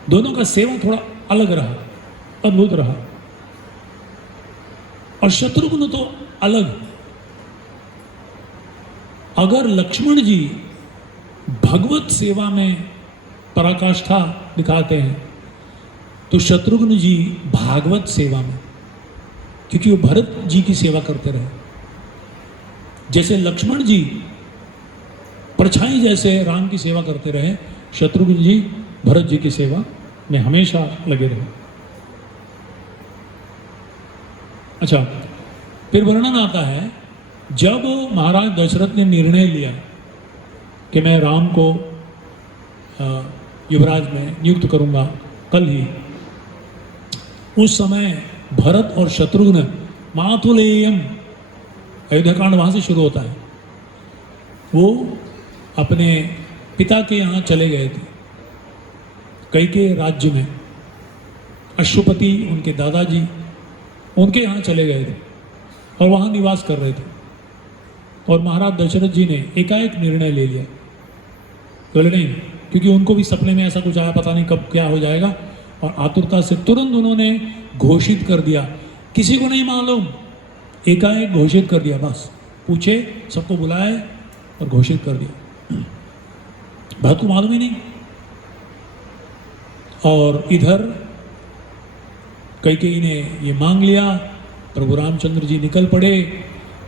दोनों का सेवा थोड़ा अलग रहा, अद्भुत रहा। और शत्रुघ्न तो अलग। अगर लक्ष्मण जी भगवत सेवा में पराकाष्ठा दिखाते हैं तो शत्रुघ्न जी भागवत सेवा में, क्योंकि वो भरत जी की सेवा करते रहे। जैसे लक्ष्मण जी परछाई जैसे राम की सेवा करते रहे, शत्रुघ्न जी भरत जी की सेवा में हमेशा लगे रहे। अच्छा, फिर वर्णन आता है जब महाराज दशरथ ने निर्णय लिया कि मैं राम को युवराज में नियुक्त करूंगा कल ही, उस समय भरत और शत्रुघ्न मातुलेयम, अयोध्या कांड वहां से शुरू होता है, वो अपने पिता के यहाँ चले गए थे कैकेयी राज्य में। अश्वपति उनके दादाजी उनके यहाँ चले गए थे और वहाँ निवास कर रहे थे। और महाराज दशरथ जी ने एकाएक निर्णय ले लिया, बोले नहीं, क्योंकि उनको भी सपने में ऐसा कुछ आया, पता नहीं कब क्या हो जाएगा, और आतुरता से तुरंत उन्होंने घोषित कर दिया, किसी को नहीं मालूम, एकाएक घोषित कर दिया। बस पूछे, सबको बुलाए और घोषित कर दिया, भरत को मालूम ही नहीं। और इधर कैकेयी ने ये मांग लिया, प्रभु रामचंद्र जी निकल पड़े।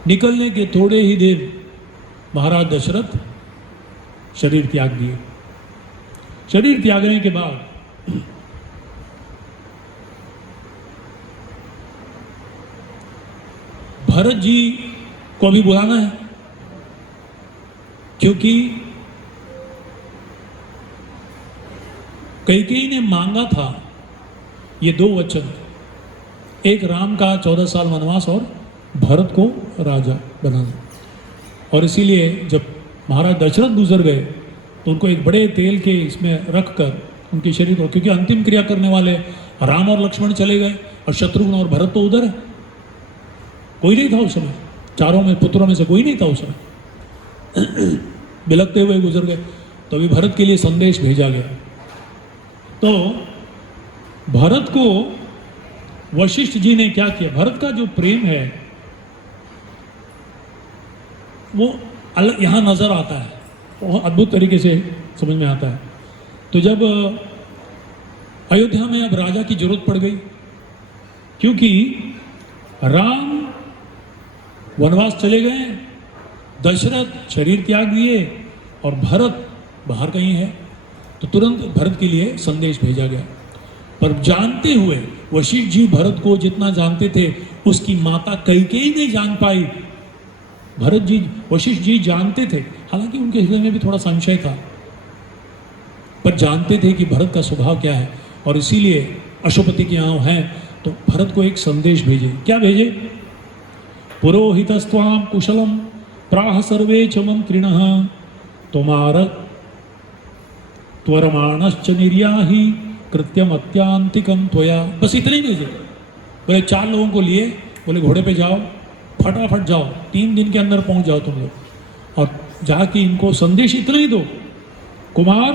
निकलने के थोड़े ही देर महाराज दशरथ शरीर त्याग दिए। शरीर त्यागने के बाद भरत जी को अभी बुलाना है, क्योंकि कैकेयी ने मांगा था ये दो वचन, एक राम का 14 साल वनवास और भरत को राजा बनाना। और इसीलिए जब महाराज दशरथ गुजर गए तो उनको एक बड़े तेल के इसमें रखकर उनके शरीर को, क्योंकि अंतिम क्रिया करने वाले राम और लक्ष्मण चले गए और शत्रुघ्न और भरत तो उधर है, कोई नहीं था उस समय, चारों में पुत्रों में से कोई नहीं था उस समय, बिलखते हुए गुजर गए। तो अभी भरत के लिए संदेश भेजा गया। तो भरत को वशिष्ठ जी ने क्या किया, भरत का जो प्रेम है वो अलग यहाँ नजर आता है, बहुत अद्भुत तरीके से समझ में आता है। तो जब अयोध्या में अब राजा की जरूरत पड़ गई, क्योंकि राम वनवास चले गए, दशरथ शरीर त्याग दिए और भरत बाहर कहीं है, तो तुरंत भरत के लिए संदेश भेजा गया। पर जानते हुए वशिष्ठ जी भरत को जितना जानते थे उसकी माता कैकेयी नहीं जान पाई। भरत जी, वशिष्ठ जी जानते थे, हालांकि उनके हृदय में भी थोड़ा संशय था, पर जानते थे कि भरत का स्वभाव क्या है, और इसीलिए अश्वपति के यहाँ हैं तो भरत को एक संदेश भेजे। क्या भेजे? पुरोहितस्त्वां कुशलम प्राह सर्वे च मंत्रिणः त्वमार त्वरमाणश्च निर्याहि कृत्यम अत्यांतिकम त्वया। बस इतने ही भेजे। बोले 4 लोगों को लिए, बोले घोड़े पे जाओ, फटाफट जाओ, 3 दिन के अंदर पहुंच जाओ तुम लोग, और जाके इनको संदेश इतना ही दो, कुमार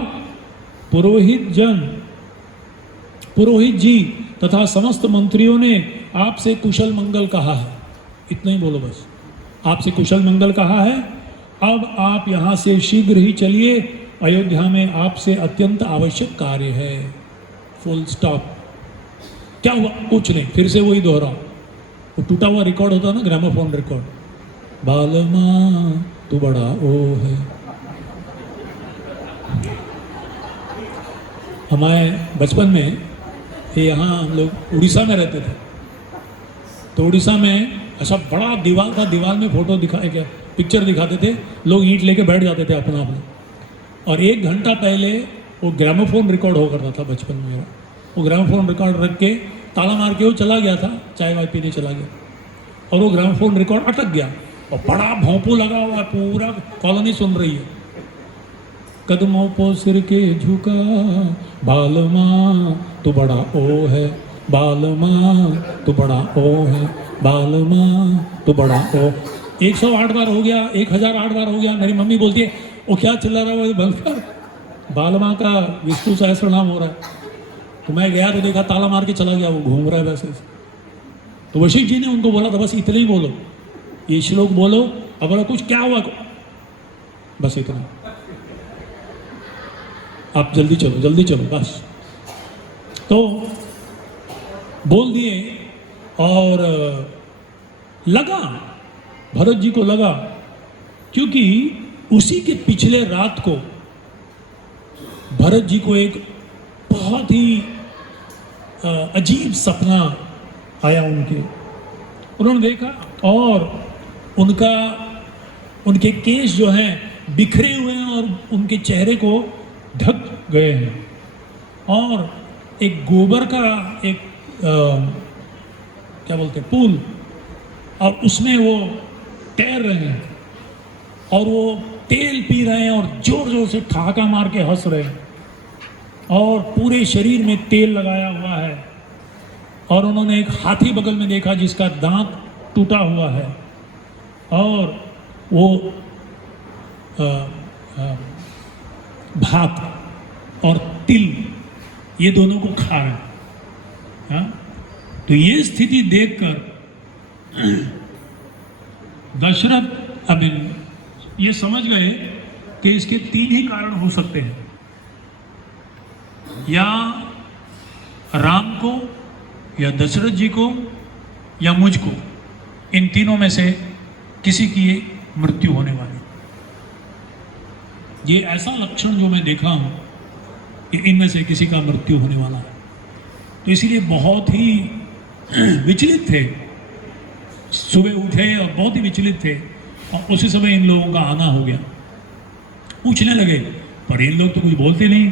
पुरोहित जी तथा समस्त मंत्रियों ने आपसे कुशल मंगल कहा है, इतना ही बोलो बस। आपसे कुशल मंगल कहा है, अब आप यहाँ से शीघ्र ही चलिए, अयोध्या में आपसे अत्यंत आवश्यक कार्य है। Full stop. क्या हुआ? कुछ नहीं, फिर से वही दोहराओ। वो टूटा हुआ रिकॉर्ड होता है ना, ग्रामोफोन रिकॉर्ड, बालमा तू बड़ा ओ है। हमारे बचपन में ये यहाँ हम लोग उड़ीसा में रहते थे, तो उड़ीसा में ऐसा बड़ा दीवार था, दीवार में फोटो दिखाए क्या पिक्चर दिखाते थे, लोग ईंट लेके बैठ जाते थे अपना अपना, और 1 घंटा पहले वो ग्रामोफोन रिकॉर्ड हो करता था बचपन में मेरा। वो ग्रामोफोन रिकॉर्ड रख के ताला मार के वो चला गया था, चाय वाय पीने चला गया, और वो ग्रामोफोन रिकॉर्ड अटक गया और बड़ा भोंपू लगा हुआ है, पूरा कॉलोनी सुन रही है। कदमों को सिर के झुका बालमा तू बड़ा ओ है, बालमा तू बड़ा ओ है, बालमा तू बड़ा ओ। 108 बार हो गया, 1008 बार हो गया। मेरी मम्मी बोलती है वो क्या चिल्ला रहा है, बंद कर, बालमा का विष्णु सहस्त्र नाम हो रहा है। तो मैं गया तो देखा ताला मार के चला गया, वो घूम रहा है वैसे। तो वशिष्ठ जी ने उनको बोला था बस इतना ही बोलो, ये श्लोक बोलो, अब बोला कुछ क्या हुआ, बस इतना, आप जल्दी चलो जल्दी चलो बस। तो बोल दिए, और लगा, भरत जी को लगा, क्योंकि उसी के पिछले रात को भरत जी को एक बहुत ही अजीब सपना आया उनके। उन्होंने देखा और उनके केस जो हैं बिखरे हुए हैं और उनके चेहरे को ढक गए हैं, और एक गोबर का एक क्या बोलते हैं पूल, और उसमें वो तैर रहे हैं और वो तेल पी रहे हैं और जोर जोर से ठहाका मार के हंस रहे हैं, और पूरे शरीर में तेल लगाया हुआ है। और उन्होंने एक हाथी बगल में देखा जिसका दांत टूटा हुआ है, और वो भात और तिल ये दोनों को खा रहे हैं। हाँ? तो ये स्थिति देखकर दशरथ अब ये समझ गए कि इसके 3 ही कारण हो सकते हैं, या राम को, या दशरथ जी को, या मुझको, इन तीनों में से किसी की मृत्यु होने वाली। ये ऐसा लक्षण जो मैं देखा हूं कि इनमें से किसी का मृत्यु होने वाला है। तो इसीलिए बहुत ही विचलित थे, सुबह उठे और बहुत ही विचलित थे, और उसी समय इन लोगों का आना हो गया। पूछने लगे पर इन लोग तो कुछ बोलते नहीं।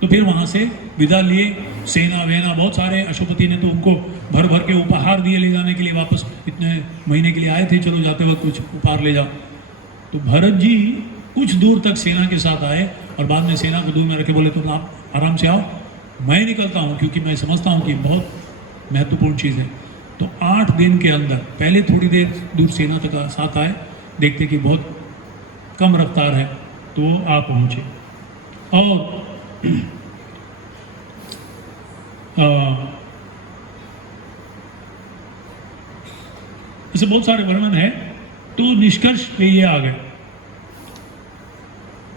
तो फिर वहाँ से विदा लिए, सेना वेना बहुत सारे, अशोपति ने तो उनको भर भर के उपहार दिए ले जाने के लिए, वापस इतने महीने के लिए आए थे, चलो जाते वक्त कुछ उपहार ले जाओ। तो भरत जी कुछ दूर तक सेना के साथ आए और बाद में सेना को दूर में रखे बोले तुम आप आराम से आओ, मैं निकलता हूँ, क्योंकि मैं समझता हूँ कि बहुत महत्वपूर्ण चीज़ है। तो 8 दिन के अंदर पहले थोड़ी देर दूर सेना तक साथ आए, देखते कि बहुत कम रफ्तार है, तो आ पहुँचे। और ऐसे बहुत सारे वर्णन है, तो निष्कर्ष पे ये आ गए।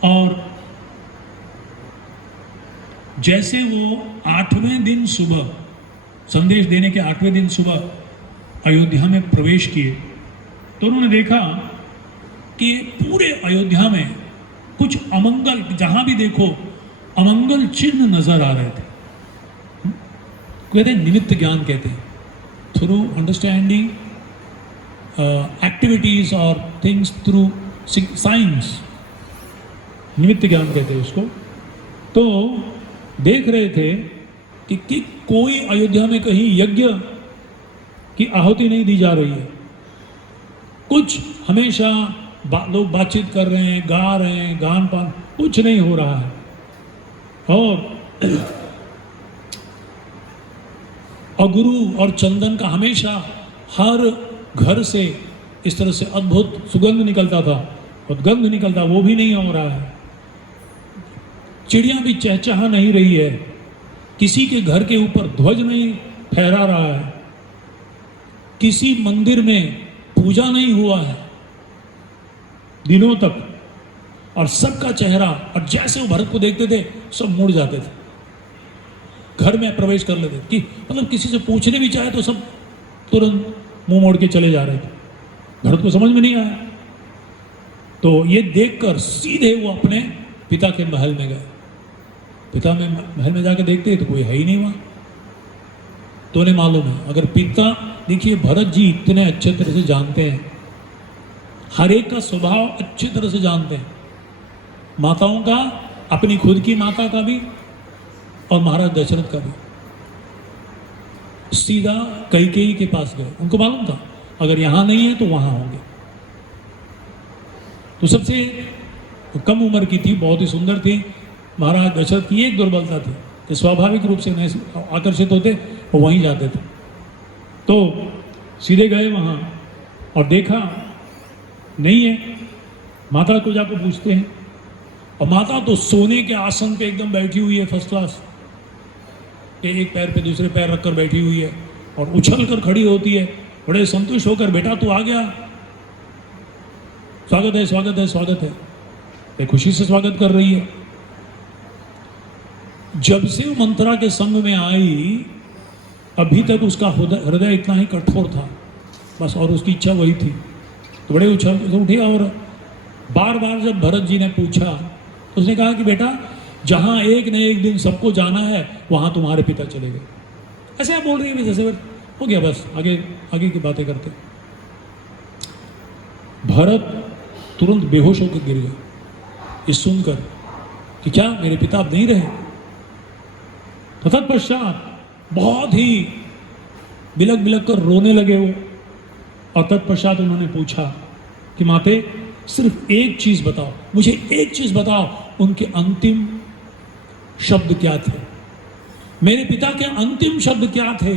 और जैसे वो 8वें दिन सुबह, संदेश देने के 8वें दिन सुबह अयोध्या में प्रवेश किए, तो उन्होंने देखा कि पूरे अयोध्या में कुछ अमंगल, जहां भी देखो अमंगल चिन्ह नजर आ रहे थे। कहते हैं निमित्त ज्ञान, कहते हैं थ्रू अंडरस्टैंडिंग एक्टिविटीज और थिंग्स थ्रू साइंस, निमित्त ज्ञान कहते हैं उसको। तो देख रहे थे कि कोई अयोध्या में कहीं यज्ञ की आहुति नहीं दी जा रही है, कुछ हमेशा लोग बातचीत कर रहे हैं, गा रहे हैं, गान पान, कुछ नहीं हो रहा है। और गुरु और चंदन का हमेशा हर घर से इस तरह से अद्भुत सुगंध निकलता था, और गंध निकलता, वो भी नहीं हो रहा है। चिड़िया भी चहचहा नहीं रही है, किसी के घर के ऊपर ध्वज नहीं फहरा रहा है, किसी मंदिर में पूजा नहीं हुआ है दिनों तक, और सबका चेहरा, और जैसे वो भरत को देखते थे सब मुड़ जाते थे, घर में प्रवेश कर लेते कि मतलब किसी से पूछने भी चाहे तो सब तुरंत मुंह मोड़ के चले जा रहे थे। भरत को समझ में नहीं आया, तो ये देखकर सीधे वो अपने पिता के महल में गए। पिता में महल में जाकर देखते तो कोई है ही नहीं वहां। तो उन्हें मालूम है, अगर पिता, देखिए भरत जी इतने अच्छे तरह से जानते हैं, हर एक का स्वभाव अच्छी तरह से जानते हैं, माताओं का, अपनी खुद की माता का भी और महाराज दशरथ का भी। सीधा कैकेयी के पास गए, उनको मालूम था अगर यहां नहीं है तो वहां होंगे। तो सबसे कम उम्र की थी, बहुत ही सुंदर थी। महाराज दशरथ की एक दुर्बलता थी कि स्वाभाविक रूप से उन्हें आकर्षित होते, वो वहीं जाते थे। तो सीधे गए वहां और देखा नहीं है, माता को जाकर पूछते हैं, और माता तो सोने के आसन पे एकदम बैठी हुई है, फर्स्ट क्लास, एक पैर पे दूसरे पैर रखकर बैठी हुई है और उछल कर खड़ी होती है, बड़े संतुष्ट होकर, बेटा तू आ गया, स्वागत है स्वागत है स्वागत है, ये खुशी से स्वागत कर रही है। जब से वो मंत्रा के संग में आई, अभी तक उसका हृदय इतना ही कठोर था बस, और उसकी इच्छा वही थी। तो बड़े उछल के उठे, और बार बार जब भरत जी ने पूछा तो उसने कहा कि बेटा जहां एक न एक दिन सबको जाना है वहां तुम्हारे पिता चले गए। ऐसे आप बोल रही है जैसे हो गया, बस आगे आगे की बातें करते। भरत तुरंत बेहोश होकर गिर गया ये सुनकर कि क्या मेरे पिता अब नहीं रहे। तत्पश्चात बहुत ही बिलक बिलक कर रोने लगे वो, और तत्पश्चात उन्होंने पूछा कि माते सिर्फ एक चीज बताओ, मुझे एक चीज बताओ, उनके अंतिम शब्द क्या थे, मेरे पिता के अंतिम शब्द क्या थे।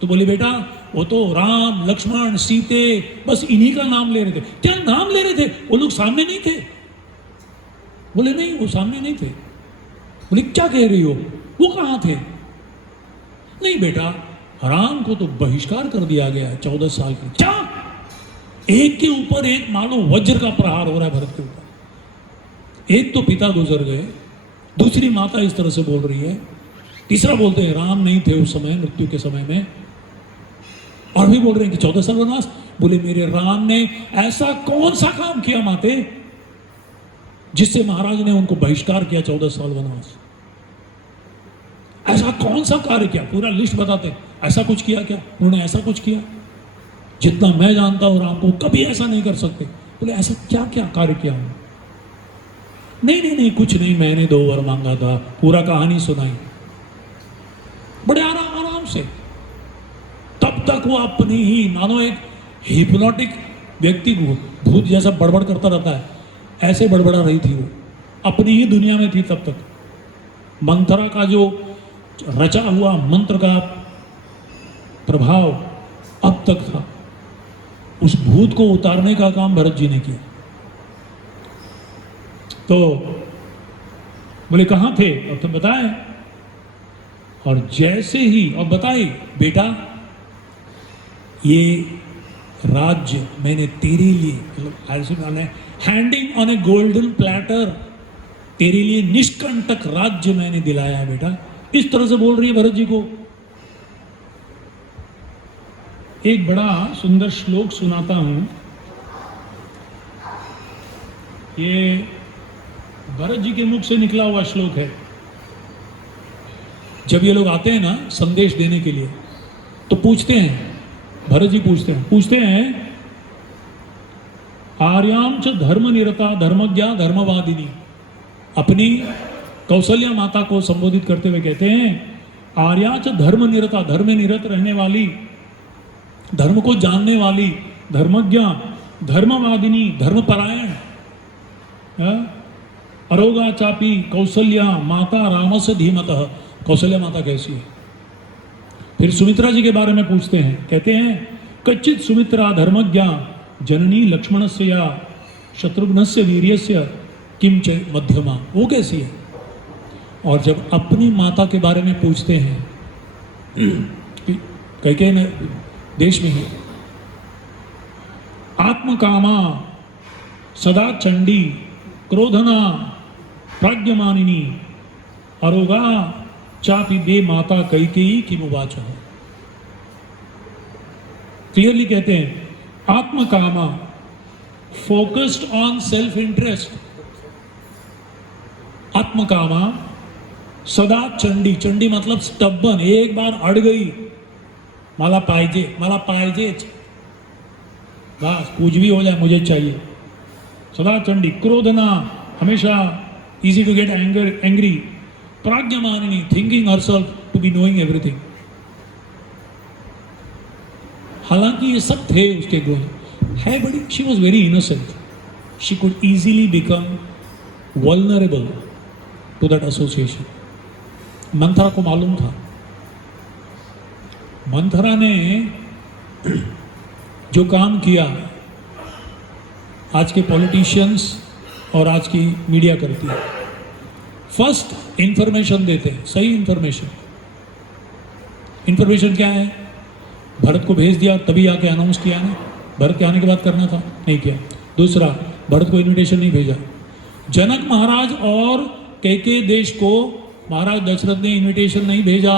तो बोले बेटा वो तो राम लक्ष्मण सीते, बस इन्हीं का नाम ले रहे थे। क्या नाम ले रहे थे? वो लोग सामने नहीं थे। बोले नहीं वो सामने नहीं थे। बोले क्या कह रही हो, वो कहां थे? नहीं बेटा राम को तो बहिष्कार कर दिया गया है 14 साल के। क्या? एक के ऊपर एक मानो वज्र का प्रहार हो रहा है भरत के ऊपर। एक तो पिता गुजर गए, दूसरी माता इस तरह से बोल रही है, तीसरा बोलते हैं राम नहीं थे उस समय, मृत्यु के समय में, और भी बोल रहे हैं कि 14 साल वनवास। बोले मेरे राम ने ऐसा कौन सा काम किया माते जिससे महाराज ने उनको बहिष्कार किया 14 साल वनवास? ऐसा कौन सा कार्य किया? पूरा लिस्ट बताते, ऐसा कुछ किया क्या उन्होंने? ऐसा कुछ किया जितना मैं जानता हूं राम को कभी ऐसा नहीं कर सकते। बोले ऐसा क्या क्या कार्य किया उन्होंने? नहीं नहीं नहीं कुछ नहीं, मैंने 2 वर मांगा था, पूरा कहानी सुनाई बड़े आराम आराम से। तब तक वो अपनी ही मानो एक हिप्नोटिक व्यक्ति को भूत जैसा बड़बड़ करता रहता है, ऐसे बड़बड़ा रही थी वो, अपनी ही दुनिया में थी तब तक। मंत्रा का जो रचा हुआ मंत्र का प्रभाव अब तक था, उस भूत को उतारने का काम भरत जी ने किया। तो बोले कहां थे? और तुम बताए, और जैसे ही और बताए बेटा ये राज्य मैंने तेरे लिए, handing on A golden platter, तेरे लिए निष्कंटक राज्य मैंने दिलाया है बेटा। इस तरह से बोल रही है भरत जी को। एक बड़ा सुंदर श्लोक सुनाता हूं, ये भरत जी के मुख से निकला हुआ श्लोक है। जब ये लोग आते हैं ना संदेश देने के लिए, तो पूछते हैं, भरत जी पूछते हैं आर्याम च धर्म निरता धर्मज्ञा धर्मवादिनी। अपनी कौशल्या माता को संबोधित करते हुए कहते हैं आर्या च धर्म निरता, धर्म में निरत रहने वाली, धर्म को जानने वाली, धर्मज्ञा, धर्मवादिनी, धर्मपरायण, अरोगा चापी कौशल्या माता रामस्य धीमतः। कौशल्या माता कैसी है? फिर सुमित्रा जी के बारे में पूछते हैं, कहते हैं कच्चित सुमित्रा धर्मज्ञा जननी लक्ष्मणस्य या शत्रुघ्नस्य वीर्यस्य किम च मध्यमा, वो कैसी है? और जब अपनी माता के बारे में पूछते हैं, कैकेयी ने देश में ही। आत्मकामा सदा चंडी क्रोधना प्राज्ञमानिनी अरोगा चापि दे माता कैकेयी की मुवाच। क्लियरली कहते हैं आत्मकामा फोकस्ड ऑन सेल्फ इंटरेस्ट, आत्मकामा सदा चंडी, चंडी मतलब स्टब्बन, एक बार अड़ गई मला पाहिजेच, बस कुछ भी हो जाए मुझे चाहिए, सदा चंडी क्रोधना हमेशा इजी टू गेट एंग्री, प्राज्ञमानिनी thinking herself to be knowing everything. हालांकि ये सब थे उसके गुण है, बड़ी she was very innocent, she could easily become vulnerable to that association. Manthara को मालूम था, मंथरा ने जो काम किया आज के पॉलिटिशियंस और आज की मीडिया करती है, फर्स्ट इंफॉर्मेशन देते हैं, सही इंफॉर्मेशन। इंफॉर्मेशन क्या है? भरत को भेज दिया तभी आके अनाउंस किया ना, भरत के आने के बाद करना था, नहीं किया। दूसरा, भरत को इनविटेशन नहीं भेजा। जनक महाराज और कैकेयी देश को महाराज दशरथ ने इनविटेशन नहीं भेजा,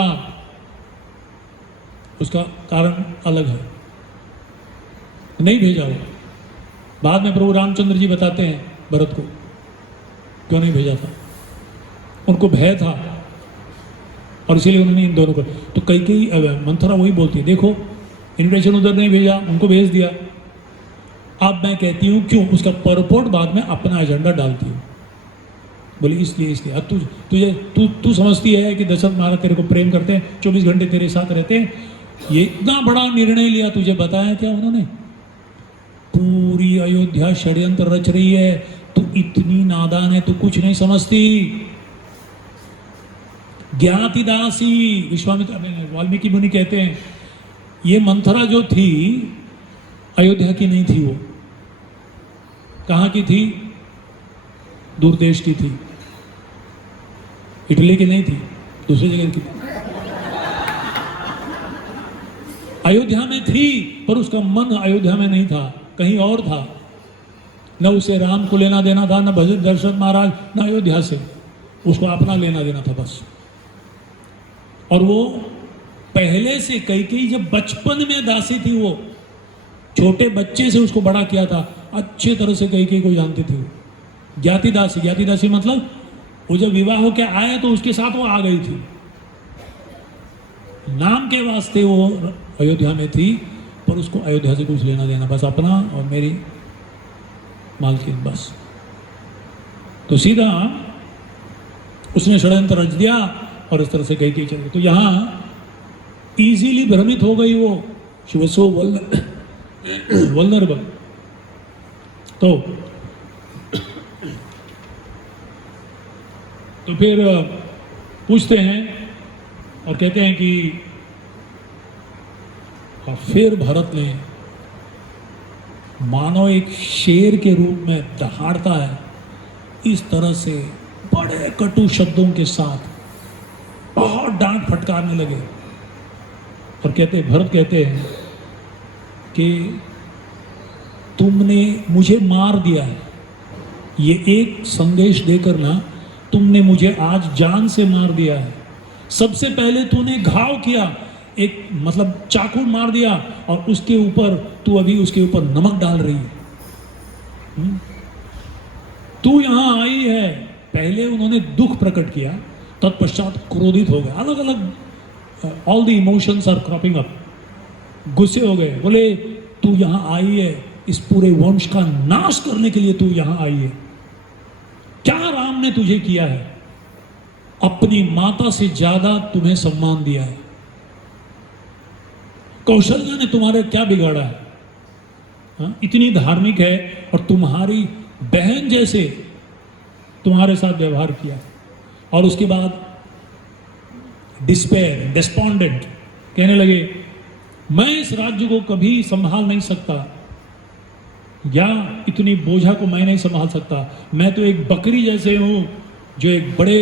उसका कारण अलग है, नहीं भेजा वो। बाद में प्रभु रामचंद्र जी बताते हैं भरत को क्यों नहीं भेजा था, उनको भय था और इसीलिए उन्होंने इन दोनों को। तो कैकेयी मंथरा वही बोलती है, देखो इनविटेशन उधर नहीं भेजा, उनको भेज दिया। अब मैं कहती हूँ क्यों, उसका परपोर्ट बाद में अपना एजेंडा डालती हूँ। बोली इसलिए अब तू समझती है कि दशरथ महाराज तेरे को प्रेम करते हैं, 24 घंटे तेरे साथ रहते हैं, ये इतना बड़ा निर्णय लिया, तुझे बताया क्या उन्होंने? पूरी अयोध्या षड्यंत्र रच रही है, तू इतनी नादान है, तू कुछ नहीं समझती। ज्ञातिदासी, विश्वामित्र वाल्मीकि मुनि कहते हैं ये मंथरा जो थी अयोध्या की नहीं थी, वो कहाँ की थी? दूर देश की थी, इटली की नहीं थी, दूसरी जगह की। अयोध्या में थी पर उसका मन अयोध्या में नहीं था, कहीं और था। न उसे राम को लेना देना था, न भजन दशरथ महाराज, न अयोध्या से, उसको अपना लेना देना था बस। और वो पहले से कैकेयी जब बचपन में दासी थी, वो छोटे बच्चे से उसको बड़ा किया था, अच्छे तरह से कैकेयी को जानती थी। ज्ञातिदासी, ज्ञातिदासी मतलब वो जब विवाह होकर आए तो उसके साथ वो आ गई थी, नाम के वास्ते वो अयोध्या में थी, पर उसको अयोध्या से कुछ लेना देना, बस अपना और मेरी मालकिन, बस। तो सीधा उसने षड्यंत्र रच दिया और इस तरह से कैकेयी चल गई। तो यहाँ इजीली भ्रमित हो गई वो, शी वाज सो वल्नरेबल। तो फिर पूछते हैं और कहते हैं कि और फिर भरत ने मानो एक शेर के रूप में दहाड़ता है, इस तरह से बड़े कटु शब्दों के साथ बहुत डांट फटकारने लगे और भरत कहते हैं कि तुमने मुझे मार दिया है, ये एक संदेश देकर ना तुमने मुझे आज जान से मार दिया है। सबसे पहले तूने घाव किया, एक मतलब चाकू मार दिया, और उसके ऊपर तू अभी उसके ऊपर नमक डाल रही है। तू यहां आई है, पहले उन्होंने दुख प्रकट किया, तत्पश्चात क्रोधित हो गए, अलग अलग all the emotions are cropping up, गुस्से हो गए, बोले तू यहां आई है इस पूरे वंश का नाश करने के लिए, तू यहां आई है। क्या राम ने तुझे किया है? अपनी माता से ज्यादा तुम्हें सम्मान दिया है। कौशल्या ने तुम्हारे क्या बिगाड़ा है? हाँ? इतनी धार्मिक है और तुम्हारी बहन जैसे तुम्हारे साथ व्यवहार किया। और उसके बाद डिस्पेयर, डिस्पॉन्डेंट, कहने लगे मैं इस राज्य को कभी संभाल नहीं सकता, या इतनी बोझा को मैं नहीं संभाल सकता, मैं तो एक बकरी जैसे हूं जो एक बड़े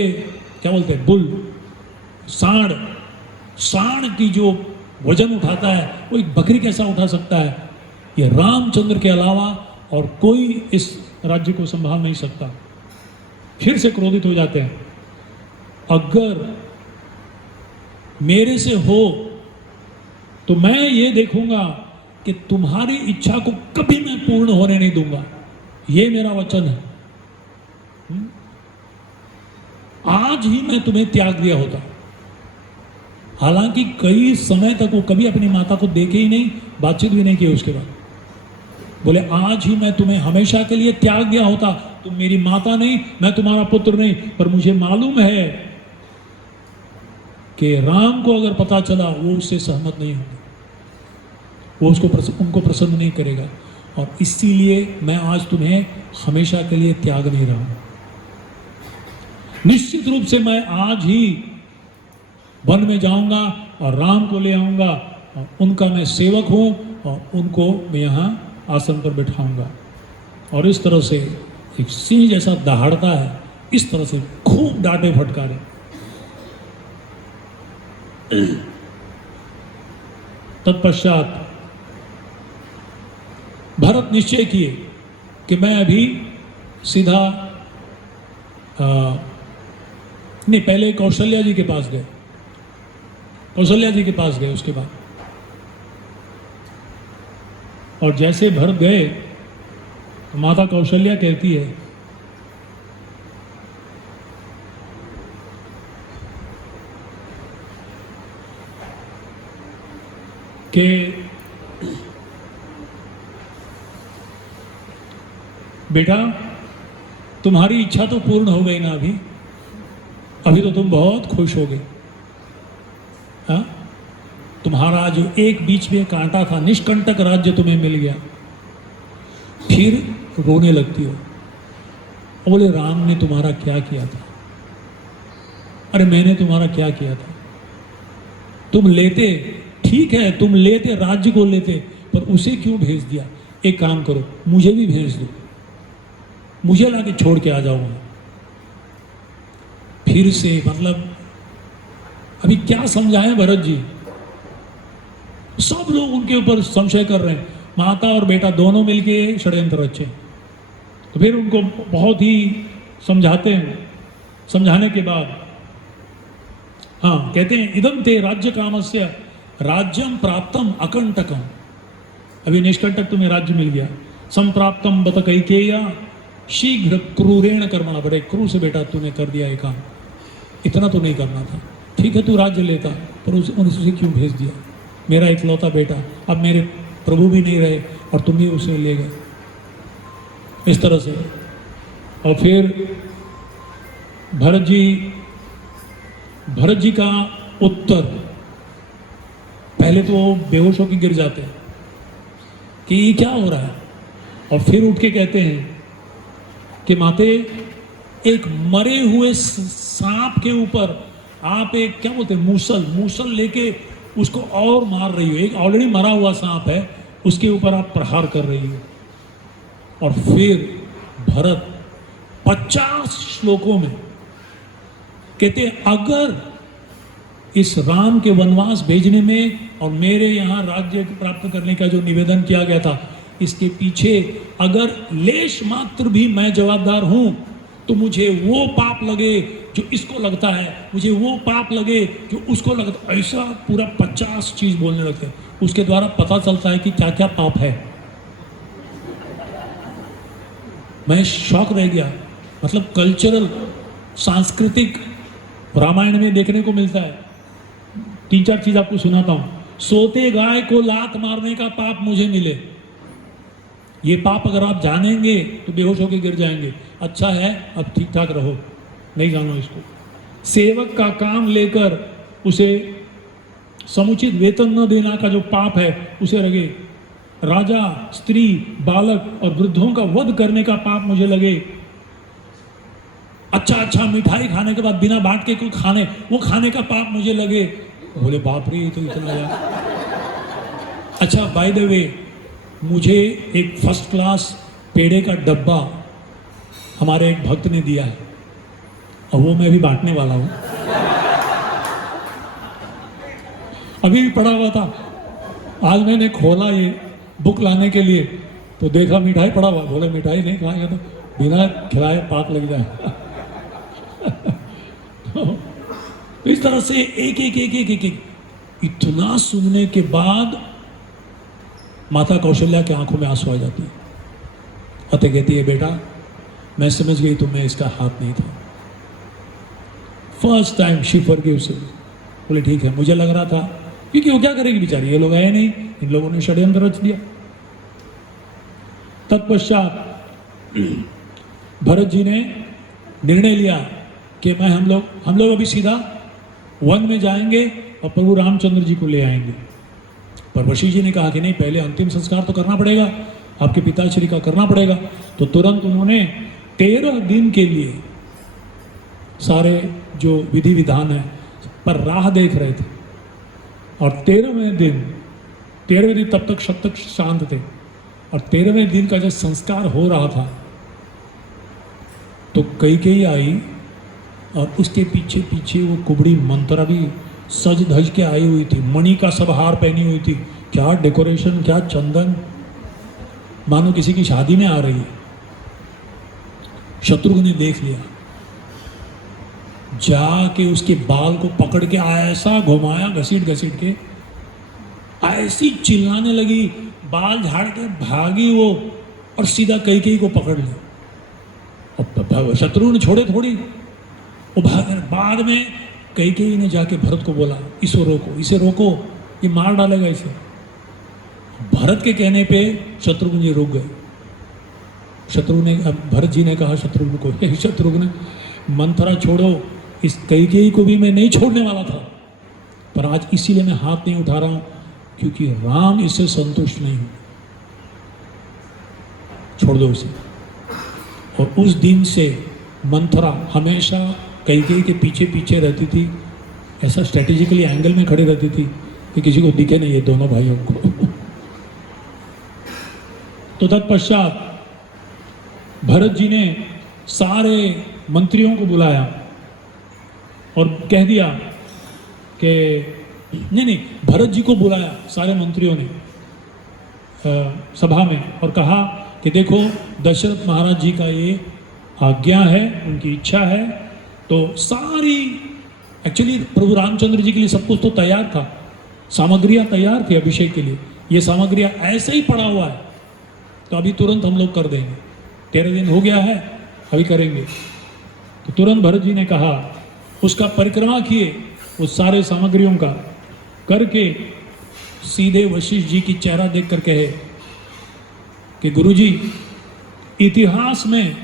क्या बोलते हैं बुल, सांड की जो वजन उठाता है, वो एक बकरी कैसा उठा सकता है? ये रामचंद्र के अलावा और कोई इस राज्य को संभाल नहीं सकता। फिर से क्रोधित हो जाते हैं, अगर मेरे से हो तो मैं ये देखूंगा कि तुम्हारी इच्छा को कभी मैं पूर्ण होने नहीं दूंगा, ये मेरा वचन है। आज ही मैं तुम्हें त्याग दिया होता। हालांकि कई समय तक वो कभी अपनी माता को देखे ही नहीं, बातचीत भी नहीं की उसके बाद। बोले आज ही मैं तुम्हें हमेशा के लिए त्याग दिया होता, तुम मेरी माता नहीं, मैं तुम्हारा पुत्र नहीं। पर मुझे मालूम है कि राम को अगर पता चला वो उससे सहमत नहीं होगा, वो उनको प्रसन्न नहीं करेगा, और इसीलिए मैं आज तुम्हें हमेशा के लिए त्याग नहीं रहा हूं। निश्चित रूप से मैं आज ही वन में जाऊंगा और राम को ले आऊंगा, और उनका मैं सेवक हूं, और उनको मैं यहाँ आसन पर बैठाऊंगा। और इस तरह से एक सिंह जैसा दहाड़ता है, इस तरह से खूब डांटे फटकारे। तत्पश्चात भरत निश्चय किए कि मैं अभी सीधा नहीं, पहले कौशल्या जी के पास गए, कौशल्या जी के पास गए उसके बाद। और जैसे भरत गए तो माता कौशल्या कहती है कि बेटा तुम्हारी इच्छा तो पूर्ण हो गई ना, अभी तो तुम बहुत खुश हो गए। हाँ, तुम्हारा जो एक बीच में कांटा था, निष्कंटक राज्य तुम्हें मिल गया, फिर रोने लगती हो। बोले राम ने तुम्हारा क्या किया था? अरे मैंने तुम्हारा क्या किया था? तुम लेते, ठीक है तुम लेते, राज्य को लेते, पर उसे क्यों भेज दिया? एक काम करो, मुझे भी भेज दो, मुझे लाके छोड़ के आ जाऊंगा। फिर से मतलब अभी क्या समझाएं भरत जी, सब लोग उनके ऊपर संशय कर रहे हैं। माता और बेटा दोनों मिलके षड्यंत्र रचे। तो फिर उनको बहुत ही समझाते हैं। समझाने के बाद हाँ कहते हैं, इदम ते राज्य कामस्य राज्यम प्राप्तम अकंटकम। अभी निष्कंटक तुम्हें राज्य मिल गया। संप्राप्तम बत कैकेय्या शीघ्र क्रूरेण कर्मणा। बड़े क्रूर से बेटा तूने कर दिया ये काम, इतना तो नहीं करना था। ठीक है तू राज्य लेता, पर उसे क्यों भेज दिया? मेरा इकलौता बेटा, अब मेरे प्रभु भी नहीं रहे और तुम भी उसे ले गए, इस तरह से। और फिर भरत जी का उत्तर, पहले तो वो बेहोश होकर गिर जाते हैं कि ये क्या हो रहा है, और फिर उठ के कहते हैं कि माते एक मरे हुए सांप के ऊपर आप एक क्या बोलते हैं, मूसल लेके उसको और मार रही हो। एक ऑलरेडी मरा हुआ सांप है, उसके ऊपर आप प्रहार कर रही हो। और फिर भरत 50 श्लोकों में कहते हैं, अगर इस राम के वनवास भेजने में और मेरे यहाँ राज्य प्राप्त करने का जो निवेदन किया गया था, इसके पीछे अगर लेश मात्र भी मैं जवाबदार हूं, तो मुझे वो पाप लगे जो इसको लगता है, मुझे वो पाप लगे जो उसको लगता। ऐसा पूरा 50 चीज बोलने लगते हैं। उसके द्वारा पता चलता है कि क्या क्या पाप है। मैं शॉक रह गया। मतलब कल्चरल, सांस्कृतिक रामायण में देखने को मिलता है। 3-4 चीज आपको सुनाता हूं। सोते गाय को लात मारने का पाप मुझे मिले, ये पाप अगर आप जानेंगे तो बेहोश होकर गिर जाएंगे। अच्छा है अब ठीक ठाक रहो, नहीं जानो इसको। सेवक का काम लेकर उसे समुचित वेतन न देना का जो पाप है उसे लगे। राजा, स्त्री, बालक और वृद्धों का वध करने का पाप मुझे लगे। अच्छा मिठाई खाने के बाद बिना बांट के कोई खाने, वो खाने का पाप मुझे लगे। बोले बाप रे, तो इतना यार। अच्छा बाय द वे, मुझे एक फर्स्ट क्लास पेड़े का डब्बा हमारे एक भक्त ने दिया है, और वो मैं भी बांटने वाला हूं। अभी भी पड़ा हुआ था। आज मैंने खोला ये बुक लाने के लिए तो देखा मिठाई पड़ा हुआ। बोले मिठाई नहीं खाएंगे तो बिना खिलाए पाप लग जाए। तो इस तरह से एक एक एक एक एक एक इतना सुनने के बाद माता कौशल्या की आंखों में आंसू आ जाती है। अतः कहती है बेटा मैं समझ गई तुम्हें इसका हाथ नहीं था। First time she forgives him. बोले ठीक है, मुझे लग रहा था, क्योंकि वो क्या करेगी बेचारी, ये लोग आए नहीं, इन लोगों ने षड्यंत्र रच दिया। तत्पश्चात भरत जी ने निर्णय लिया कि हम लोग अभी सीधा वन में जाएंगे और प्रभु रामचंद्र जी को ले आएंगे। पर वशिष्ठ जी ने कहा कि नहीं, पहले अंतिम संस्कार तो करना पड़ेगा, आपके पिताश्री का करना पड़ेगा। तो तुरंत उन्होंने 13 दिन के लिए सारे जो विधि विधान है पर राह देख रहे थे। और 13वें दिन तब तक शांत थे। और 13वें दिन का जब संस्कार हो रहा था तो कैकेयी आई और उसके पीछे पीछे वो कुबड़ी मंत्रा भी सज धज के आई हुई थी, मणि का सब हार पहनी हुई थी। क्या डेकोरेशन, क्या चंदन, मानो किसी की शादी में आ रही है। शत्रुघ्न ने देख लिया, जाके उसके बाल को पकड़ के ऐसा घुमाया घसीट के, ऐसी चिल्लाने लगी, बाल झाड़ के भागी वो और सीधा कैकेयी को पकड़ लिया। अब शत्रुघ्न छोड़े थोड़ी, वो भाग। बाद में कैकेयी ने जाके भरत को बोला इसे रोको, ये मार डालेगा इसे। भरत के कहने पे शत्रुघ्न जी रुक गए। भरत जी ने कहा शत्रुघ्न को, हे शत्रुघ्न मंथरा छोड़ो, इस कैकेयी को भी मैं नहीं छोड़ने वाला था, पर आज इसीलिए मैं हाथ नहीं उठा रहा हूं क्योंकि राम इससे संतुष्ट नहीं हुए। छोड़ दो उसे। और उस दिन से मंथरा हमेशा कैकेयी के पीछे पीछे रहती थी, ऐसा स्ट्रेटेजिकली एंगल में खड़े रहती थी कि किसी को दिखे नहीं ये दोनों भाइयों को। तो तत्पश्चात भरत जी ने सारे मंत्रियों को बुलाया और कह दिया कि नहीं, भरत जी को बुलाया सारे मंत्रियों ने सभा में और कहा कि देखो दशरथ महाराज जी का ये आज्ञा है, उनकी इच्छा है। तो सारी एक्चुअली प्रभु रामचंद्र जी के लिए सब कुछ तो तैयार था, सामग्रियां तैयार थी अभिषेक के लिए, ये सामग्रियां ऐसे ही पड़ा हुआ है, तो अभी तुरंत हम लोग कर देंगे। 13 दिन हो गया है, अभी करेंगे। तो तुरंत भरत जी ने कहा, उसका परिक्रमा किए उस सारे सामग्रियों का करके, सीधे वशिष्ठ जी की चेहरा देख कर कहे कि गुरुजी, इतिहास में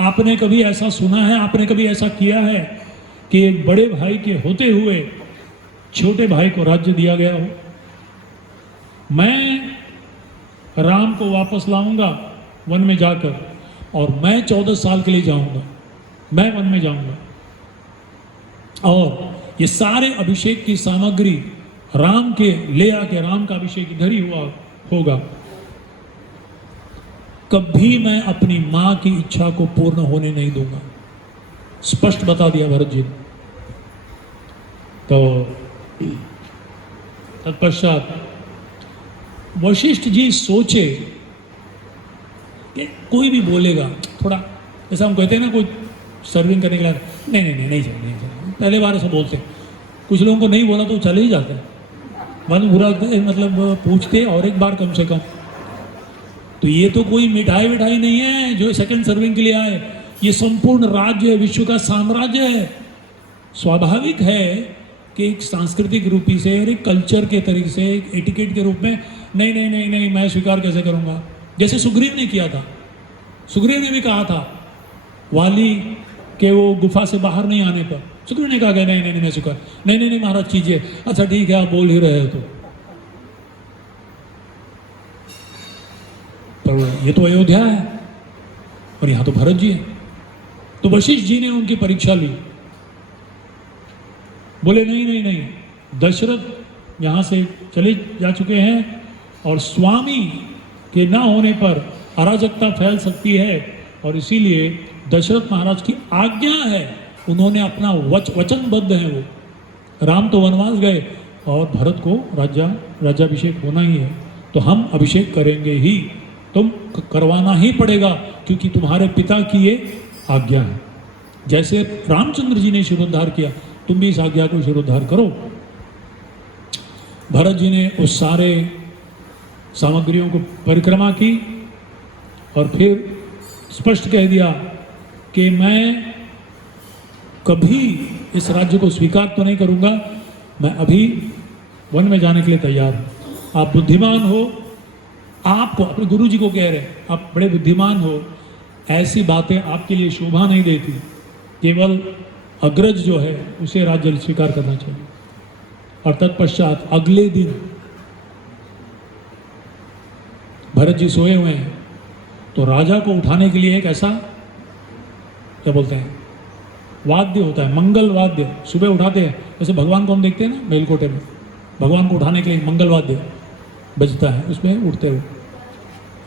आपने कभी ऐसा सुना है, आपने कभी ऐसा किया है कि एक बड़े भाई के होते हुए छोटे भाई को राज्य दिया गया हो? मैं राम को वापस लाऊंगा वन में जाकर, और मैं 14 साल के लिए जाऊंगा, मैं वन में जाऊंगा, और ये सारे अभिषेक की सामग्री राम के ले आके राम का अभिषेक इधर ही हुआ होगा। कभी मैं अपनी मां की इच्छा को पूर्ण होने नहीं दूंगा, स्पष्ट बता दिया भरत जी ने। तो तत्पश्चात वशिष्ठ जी सोचे कि कोई भी बोलेगा, थोड़ा जैसा हम कहते हैं ना, कोई सर्विंग करने के लिए नहीं चल, पहले बार ऐसा बोलते। कुछ लोगों को नहीं बोला तो चले ही जाते, मन बुरा मतलब पूछते और एक बार कम से कम। तो ये तो कोई मिठाई विठाई नहीं है जो सेकंड सर्विंग के लिए आए, ये संपूर्ण राज्य है, विश्व का साम्राज्य है। स्वाभाविक है कि एक सांस्कृतिक रूपी से, एक कल्चर के तरीके से, एक एटिकेट के रूप में नहीं मैं स्वीकार कैसे करूंगा। जैसे सुग्रीव ने किया था, सुग्रीव ने भी कहा था वाली के वो गुफा से बाहर नहीं आने पर, सुग्रीव ने कहा कि नहीं मैं स्वीकार नहीं महाराज कीजिए। अच्छा ठीक है, आप बोल ही रहे हो तो ये तो अयोध्या है और यहाँ तो भरत जी है। तो वशिष्ठ जी ने उनकी परीक्षा ली, बोले नहीं, दशरथ यहाँ से चले जा चुके हैं और स्वामी के ना होने पर अराजकता फैल सकती है, और इसीलिए दशरथ महाराज की आज्ञा है, उन्होंने अपना वचनबद्ध है। वो राम तो वनवास गए, और भरत को राज्याभिषेक होना ही है, तो हम अभिषेक करेंगे ही, तुम करवाना ही पड़ेगा, क्योंकि तुम्हारे पिता की ये आज्ञा है। जैसे रामचंद्र जी ने शिरोद्धार किया, तुम भी इस आज्ञा को शिरोद्धार करो। भरत जी ने उस सारे सामग्रियों को परिक्रमा की और फिर स्पष्ट कह दिया कि मैं कभी इस राज्य को स्वीकार तो नहीं करूंगा, मैं अभी वन में जाने के लिए तैयार हूं। आप बुद्धिमान हो, आपको अपने गुरु जी को कह रहे हैं, आप बड़े बुद्धिमान हो, ऐसी बातें आपके लिए शोभा नहीं देती, केवल अग्रज जो है उसे राज्य स्वीकार करना चाहिए। और तत्पश्चात अगले दिन भरत जी सोए हुए हैं, तो राजा को उठाने के लिए एक ऐसा क्या बोलते हैं वाद्य होता है, मंगल वाद्य, सुबह उठाते हैं। जैसे भगवान को हम देखते हैं ना मेलकोटे में, भगवान को उठाने के लिए मंगल वाद्य बजता है, उसमें उठते हुए।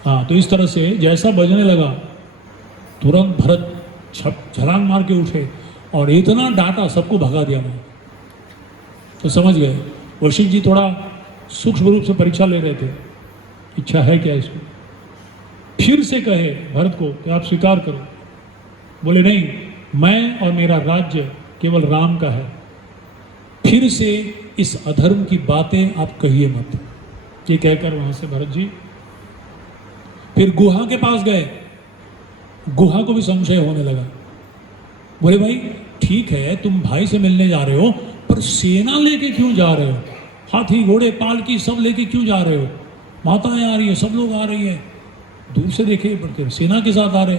हाँ, तो इस तरह से जैसा बजने लगा, तुरंत भरत छलांग मार के उठे और इतना डांटा, सबको भगा दिया। मैं तो समझ गए वशिष्ठ जी थोड़ा सूक्ष्म रूप से परीक्षा ले रहे थे, इच्छा है क्या इसको। फिर से कहे भरत को कि आप स्वीकार करो। बोले नहीं, मैं और मेरा राज्य केवल राम का है। फिर से इस अधर्म की बातें आप कहिए मत। ये कहकर वहां से भरत जी फिर गुहा के पास गए। गुहा को भी संशय होने लगा। बोले भाई ठीक है, तुम भाई से मिलने जा रहे हो, पर सेना लेके क्यों जा रहे हो? हाथी घोड़े पालकी सब लेके क्यों जा रहे हो? माताएं आ रही है, सब लोग आ रही है, दूर से देखे पड़ते सेना के साथ आ रहे।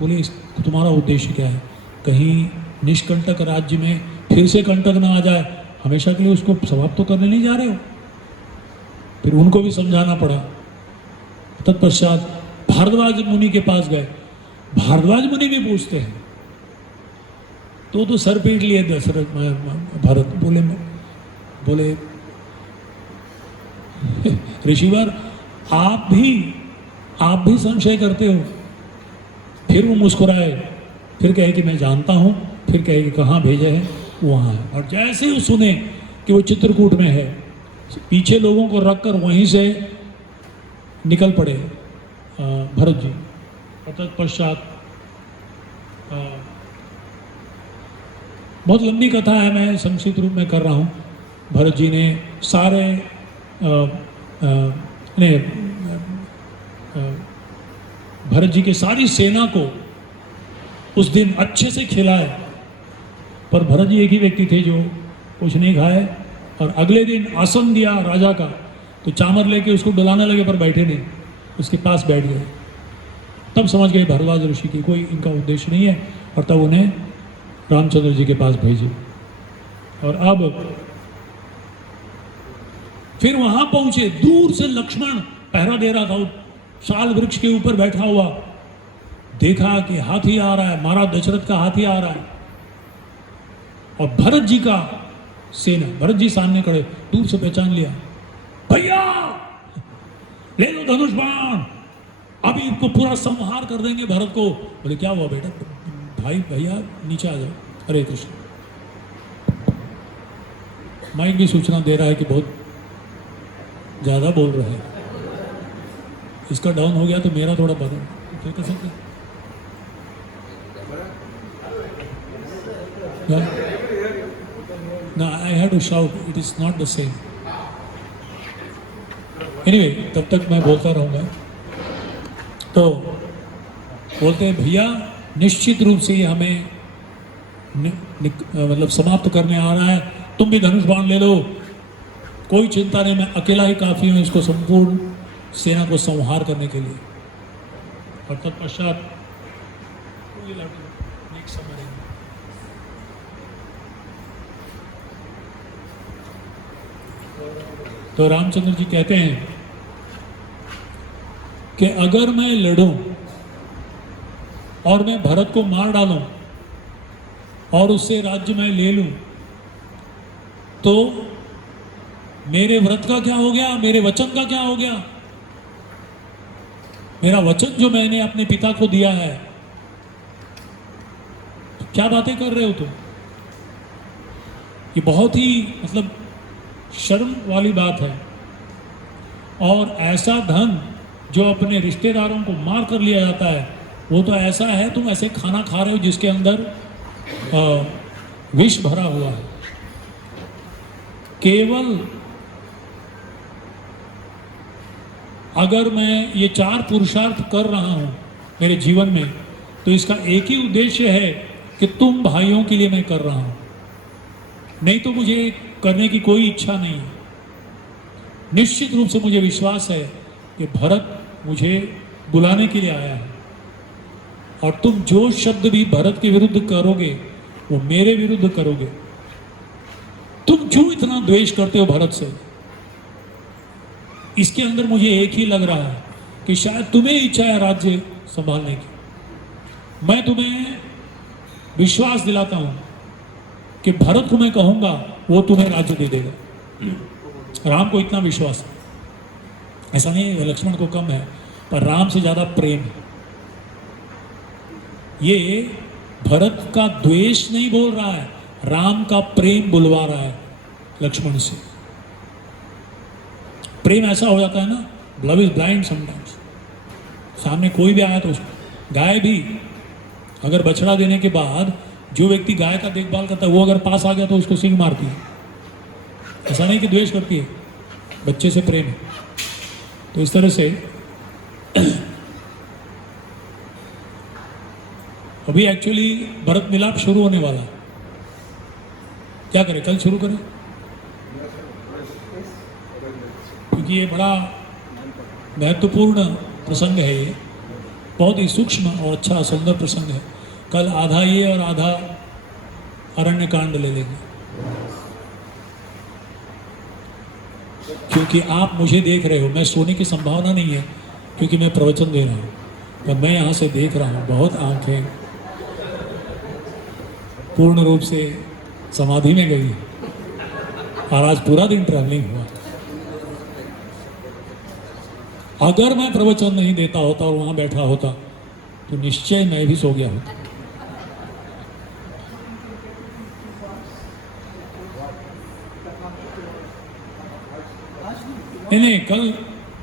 बोले तुम्हारा उद्देश्य क्या है? कहीं निष्कंटक राज्य में फिर से कंटक ना आ जाए, हमेशा के लिए उसको समाप्त तो करने नहीं जा रहे हो। फिर उनको भी समझाना पड़ा। तत्पश्चात भारद्वाज मुनि के पास गए। भारद्वाज मुनि भी पूछते हैं, तो सर पीट लिए दशरथ भरत। बोले ऋषिवर आप भी संशय करते हो? फिर वो मुस्कुराए, फिर कहे कि मैं जानता हूं, फिर कहे कि कहाँ भेजे हैं, वहाँ है। और जैसे ही सुने कि वो चित्रकूट में है, पीछे लोगों को रखकर वहीं से निकल पड़े भरत जी। और तत्पश्चात बहुत लंबी कथा है, मैं संक्षिप्त रूप में कर रहा हूँ। भरत जी ने सारे भरत जी की सारी सेना को उस दिन अच्छे से खिलाए, पर भरत जी एक ही व्यक्ति थे जो कुछ नहीं खाए। और अगले दिन आसन दिया राजा का, तो चामर लेके उसको डुलाने लगे, पर बैठे नहीं, उसके पास बैठ गए। तब समझ गए भारद्वाज ऋषि की कोई इनका उद्देश्य नहीं है, और तब उन्हें रामचंद्र जी के पास भेजे। और अब फिर वहां पहुंचे, दूर से लक्ष्मण पहरा दे रहा था, साल वृक्ष के ऊपर बैठा हुआ, देखा कि हाथी आ रहा है, महाराज दशरथ का हाथी आ रहा है। और भरत जी का सेना, भरत जी सामने खड़े, दूर से पहचान लिया, भैया ले लो धनुष बाण, अभी इनको पूरा संहार कर देंगे भरत को। बोले क्या हुआ बेटा? भाई भैया नीचे आ जाओ। हरे कृष्ण। माइक भी सूचना दे रहा है कि बहुत ज्यादा बोल रहा है, इसका डाउन हो गया तो मेरा थोड़ा बढ़ा, फिर कैसे? No, I had to shout. It is not the same. Anyway, तब तक मैं बोलता रहूँगा। तो बोलते हैं भैया निश्चित रूप से ये हमें मतलब समाप्त करने आ रहा है, तुम भी धनुष बाण ले लो, कोई चिंता नहीं, मैं अकेला ही काफ़ी हूँ इसको संपूर्ण सेना को संहार करने के लिए। और तत्पश्चात तो रामचंद्र जी कहते हैं कि अगर मैं लड़ूं और मैं भरत को मार डालूं और उससे राज्य मैं ले लूं, तो मेरे व्रत का क्या हो गया, मेरे वचन का क्या हो गया? मेरा वचन जो मैंने अपने पिता को दिया है, क्या बातें कर रहे हो तुम? ये बहुत ही मतलब शर्म वाली बात है। और ऐसा धन जो अपने रिश्तेदारों को मार कर लिया जाता है, वो तो ऐसा है, तुम ऐसे खाना खा रहे हो जिसके अंदर विष भरा हुआ है। केवल अगर मैं ये 4 पुरुषार्थ कर रहा हूं मेरे जीवन में, तो इसका एक ही उद्देश्य है कि तुम भाइयों के लिए मैं कर रहा हूं, नहीं तो मुझे करने की कोई इच्छा नहीं है। निश्चित रूप से मुझे विश्वास है कि भरत मुझे बुलाने के लिए आया है, और तुम जो शब्द भी भरत के विरुद्ध करोगे वो मेरे विरुद्ध करोगे। तुम क्यों इतना द्वेष करते हो भरत से? इसके अंदर मुझे एक ही लग रहा है कि शायद तुम्हें इच्छा है राज्य संभालने की। मैं तुम्हें विश्वास दिलाता हूं कि भरत को मैं कहूंगा वो तुम्हें राज्य दे देगा। राम को इतना विश्वास है, ऐसा नहीं है लक्ष्मण को कम है, पर राम से ज्यादा प्रेम है। ये भरत का द्वेष नहीं बोल रहा है, राम का प्रेम बुलवा रहा है लक्ष्मण से। प्रेम ऐसा हो जाता है ना, लव इज ब्लाइंड समटाइम्स। सामने कोई भी आया तो उसको, गाय भी अगर बछड़ा देने के बाद जो व्यक्ति गाय का देखभाल करता है वो अगर पास आ गया तो उसको सींग मारती है। ऐसा नहीं कि द्वेष करती है, बच्चे से प्रेम है। तो इस तरह से अभी एक्चुअली भरत मिलाप शुरू होने वाला है। क्या करें, कल शुरू करें? क्योंकि ये बड़ा महत्वपूर्ण प्रसंग है, ये बहुत ही सूक्ष्म और अच्छा सुंदर प्रसंग है। कल आधा ये और आधा अरण्य कांड ले लेंगे, क्योंकि आप मुझे देख रहे हो। मैं सोने की संभावना नहीं है क्योंकि मैं प्रवचन दे रहा हूँ, पर मैं यहाँ से देख रहा हूँ बहुत आंखें पूर्ण रूप से समाधि में गई, और आज पूरा दिन ट्रैवलिंग हुआ। अगर मैं प्रवचन नहीं देता होता और वहां बैठा होता तो निश्चय मैं भी सो गया होता। नहीं, कल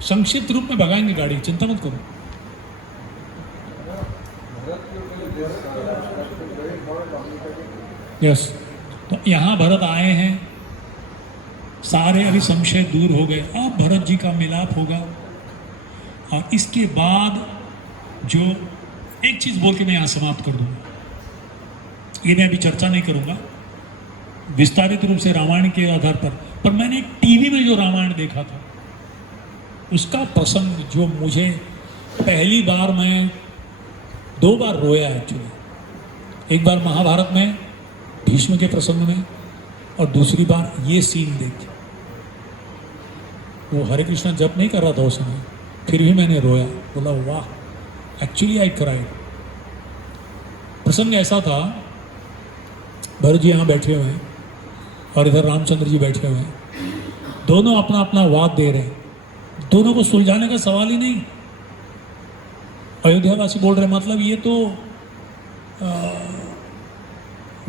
संक्षिप्त रूप में भगाएंगे गाड़ी, चिंता मत करो। यस, तो यहाँ भरत आए हैं, सारे अभी संशय दूर हो गए। अब भरत जी का मिलाप होगा, और इसके बाद जो एक चीज बोल के मैं यहाँ समाप्त कर दूंगा। ये मैं अभी चर्चा नहीं करूंगा विस्तारित रूप से रामायण के आधार पर मैंने टीवी में जो रामायण देखा था उसका प्रसंग जो मुझे पहली बार, मैं 2 बार रोया एक्चुअली। एक बार महाभारत में भीष्म के प्रसंग में, और दूसरी बार ये सीन देख। वो हरे कृष्णा जप नहीं कर रहा था उस समय, फिर भी मैंने रोया, बोला वाह, एक्चुअली आई क्राइड। प्रसंग ऐसा था, भरत जी यहाँ बैठे हुए हैं और इधर रामचंद्र जी बैठे हुए हैं, दोनों अपना अपना वाद दे रहे हैं। दोनों को सुलझाने का सवाल ही नहीं। अयोध्यावासी बोल रहे मतलब ये तो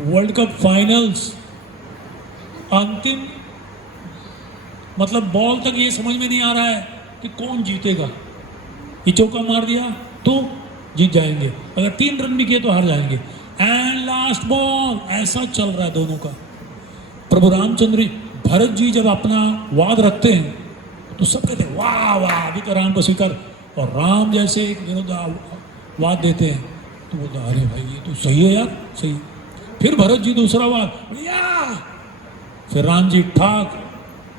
वर्ल्ड कप फाइनल्स, अंतिम मतलब बॉल तक ये समझ में नहीं आ रहा है कि कौन जीतेगा। ये चौका मार दिया तो जीत जाएंगे, अगर 3 रन भी किए तो हार जाएंगे, एंड लास्ट बॉल, ऐसा चल रहा है दोनों का। प्रभु रामचंद्र जी, भरत जी जब अपना वाद रखते हैं तो सब कहते हैं वाह वाह, अभी तो राम को स्वीकार। और राम जैसे एक विरोध वाद देते हैं तो बोलते अरे भाई ये तो सही है यार, सही। फिर भरत जी दूसरा वाद, या फिर राम जी ठाक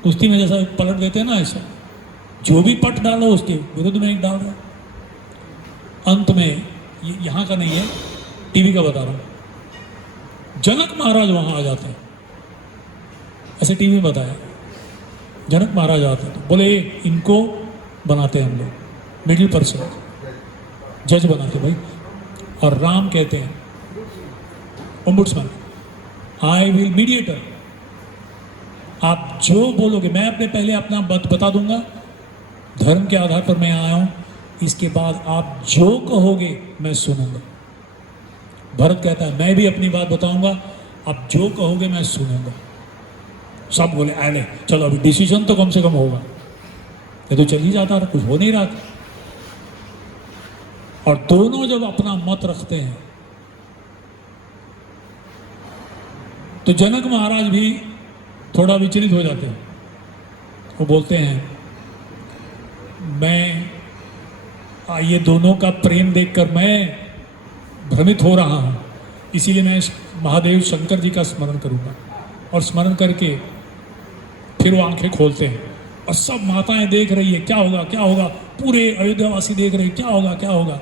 कुश्ती में जैसा पलट देते हैं ना, ऐसा जो भी पट डालो उसके विरुद्ध में एक डाल दो। अंत में यहाँ का नहीं है, टीवी का बता रहा हूँ, जनक महाराज वहां आ जाते हैं। ऐसे टीवी में बताया, जनक महाराज आते हैं तो बोले इनको बनाते हैं हम लोग मिडिल पर्सन, जज बनाते भाई। और राम कहते हैं ओम्बुड्समैन, आई विल मीडिएटर। आप जो बोलोगे, मैं अपने पहले अपना बात बता दूंगा, धर्म के आधार पर मैं आया हूं, इसके बाद आप जो कहोगे मैं सुनूंगा। भरत कहता है मैं भी अपनी बात बताऊंगा, आप जो कहोगे मैं सुनूंगा। सब बोले आए चलो अभी डिसीजन तो कम से कम होगा, ये तो चल ही जाता रहा, कुछ हो नहीं रहा था। और दोनों जब अपना मत रखते हैं तो जनक महाराज भी थोड़ा विचलित हो जाते हैं। वो बोलते हैं ये दोनों का प्रेम देखकर मैं भ्रमित हो रहा हूं, इसीलिए मैं महादेव शंकर जी का स्मरण करूंगा। और स्मरण करके फिर वो आंखें खोलते हैं और सब माताएं देख रही है क्या होगा क्या होगा, पूरे अयोध्यावासी देख रहे हैं क्या होगा क्या होगा।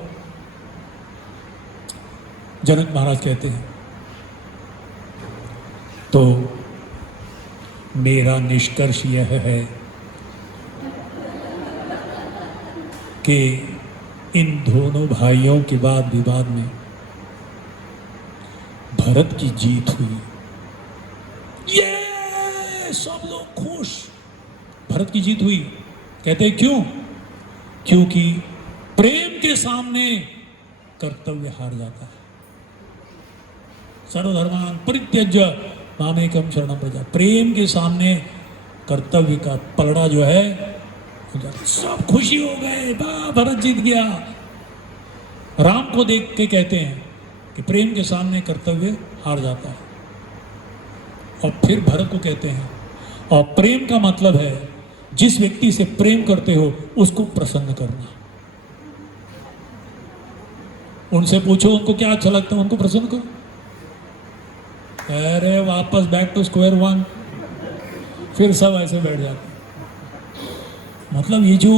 जनक महाराज कहते हैं तो मेरा निष्कर्ष यह है कि इन दोनों भाइयों के बाद विवाद में भरत की जीत हुई। ये सब लोग खुश, भरत की जीत हुई। कहते हैं क्यों? क्योंकि प्रेम के सामने कर्तव्य हार जाता है। सर्वधर्मान परित्यज्य मामेकम शरणं व्रज। प्रेम के सामने कर्तव्य का पलड़ा जो है हो जाता। सब खुशी हो गए, वाह भरत जीत गया। राम को देख के कहते हैं कि प्रेम के सामने कर्तव्य हार जाता है। और फिर भरत को कहते हैं और प्रेम का मतलब है जिस व्यक्ति से प्रेम करते हो उसको प्रसन्न करना। उनसे पूछो उनको क्या अच्छा लगता है, उनको प्रसन्न करो। अरे वापस बैक टू स्क्वायर वन, फिर सब ऐसे बैठ जाते। मतलब ये जो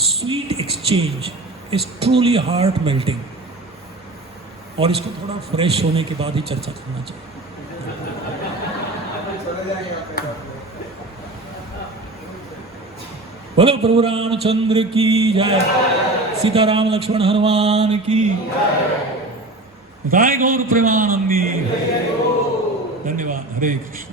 sweet exchange is truly heart melting. और इसको थोड़ा फ्रेश होने के बाद ही चर्चा करना चाहिए। बोलो प्रभु रामचंद्र की जय, सीताराम लक्ष्मण हनुमान की जय, गौर प्रेमानंदी। धन्यवाद। हरे कृष्ण।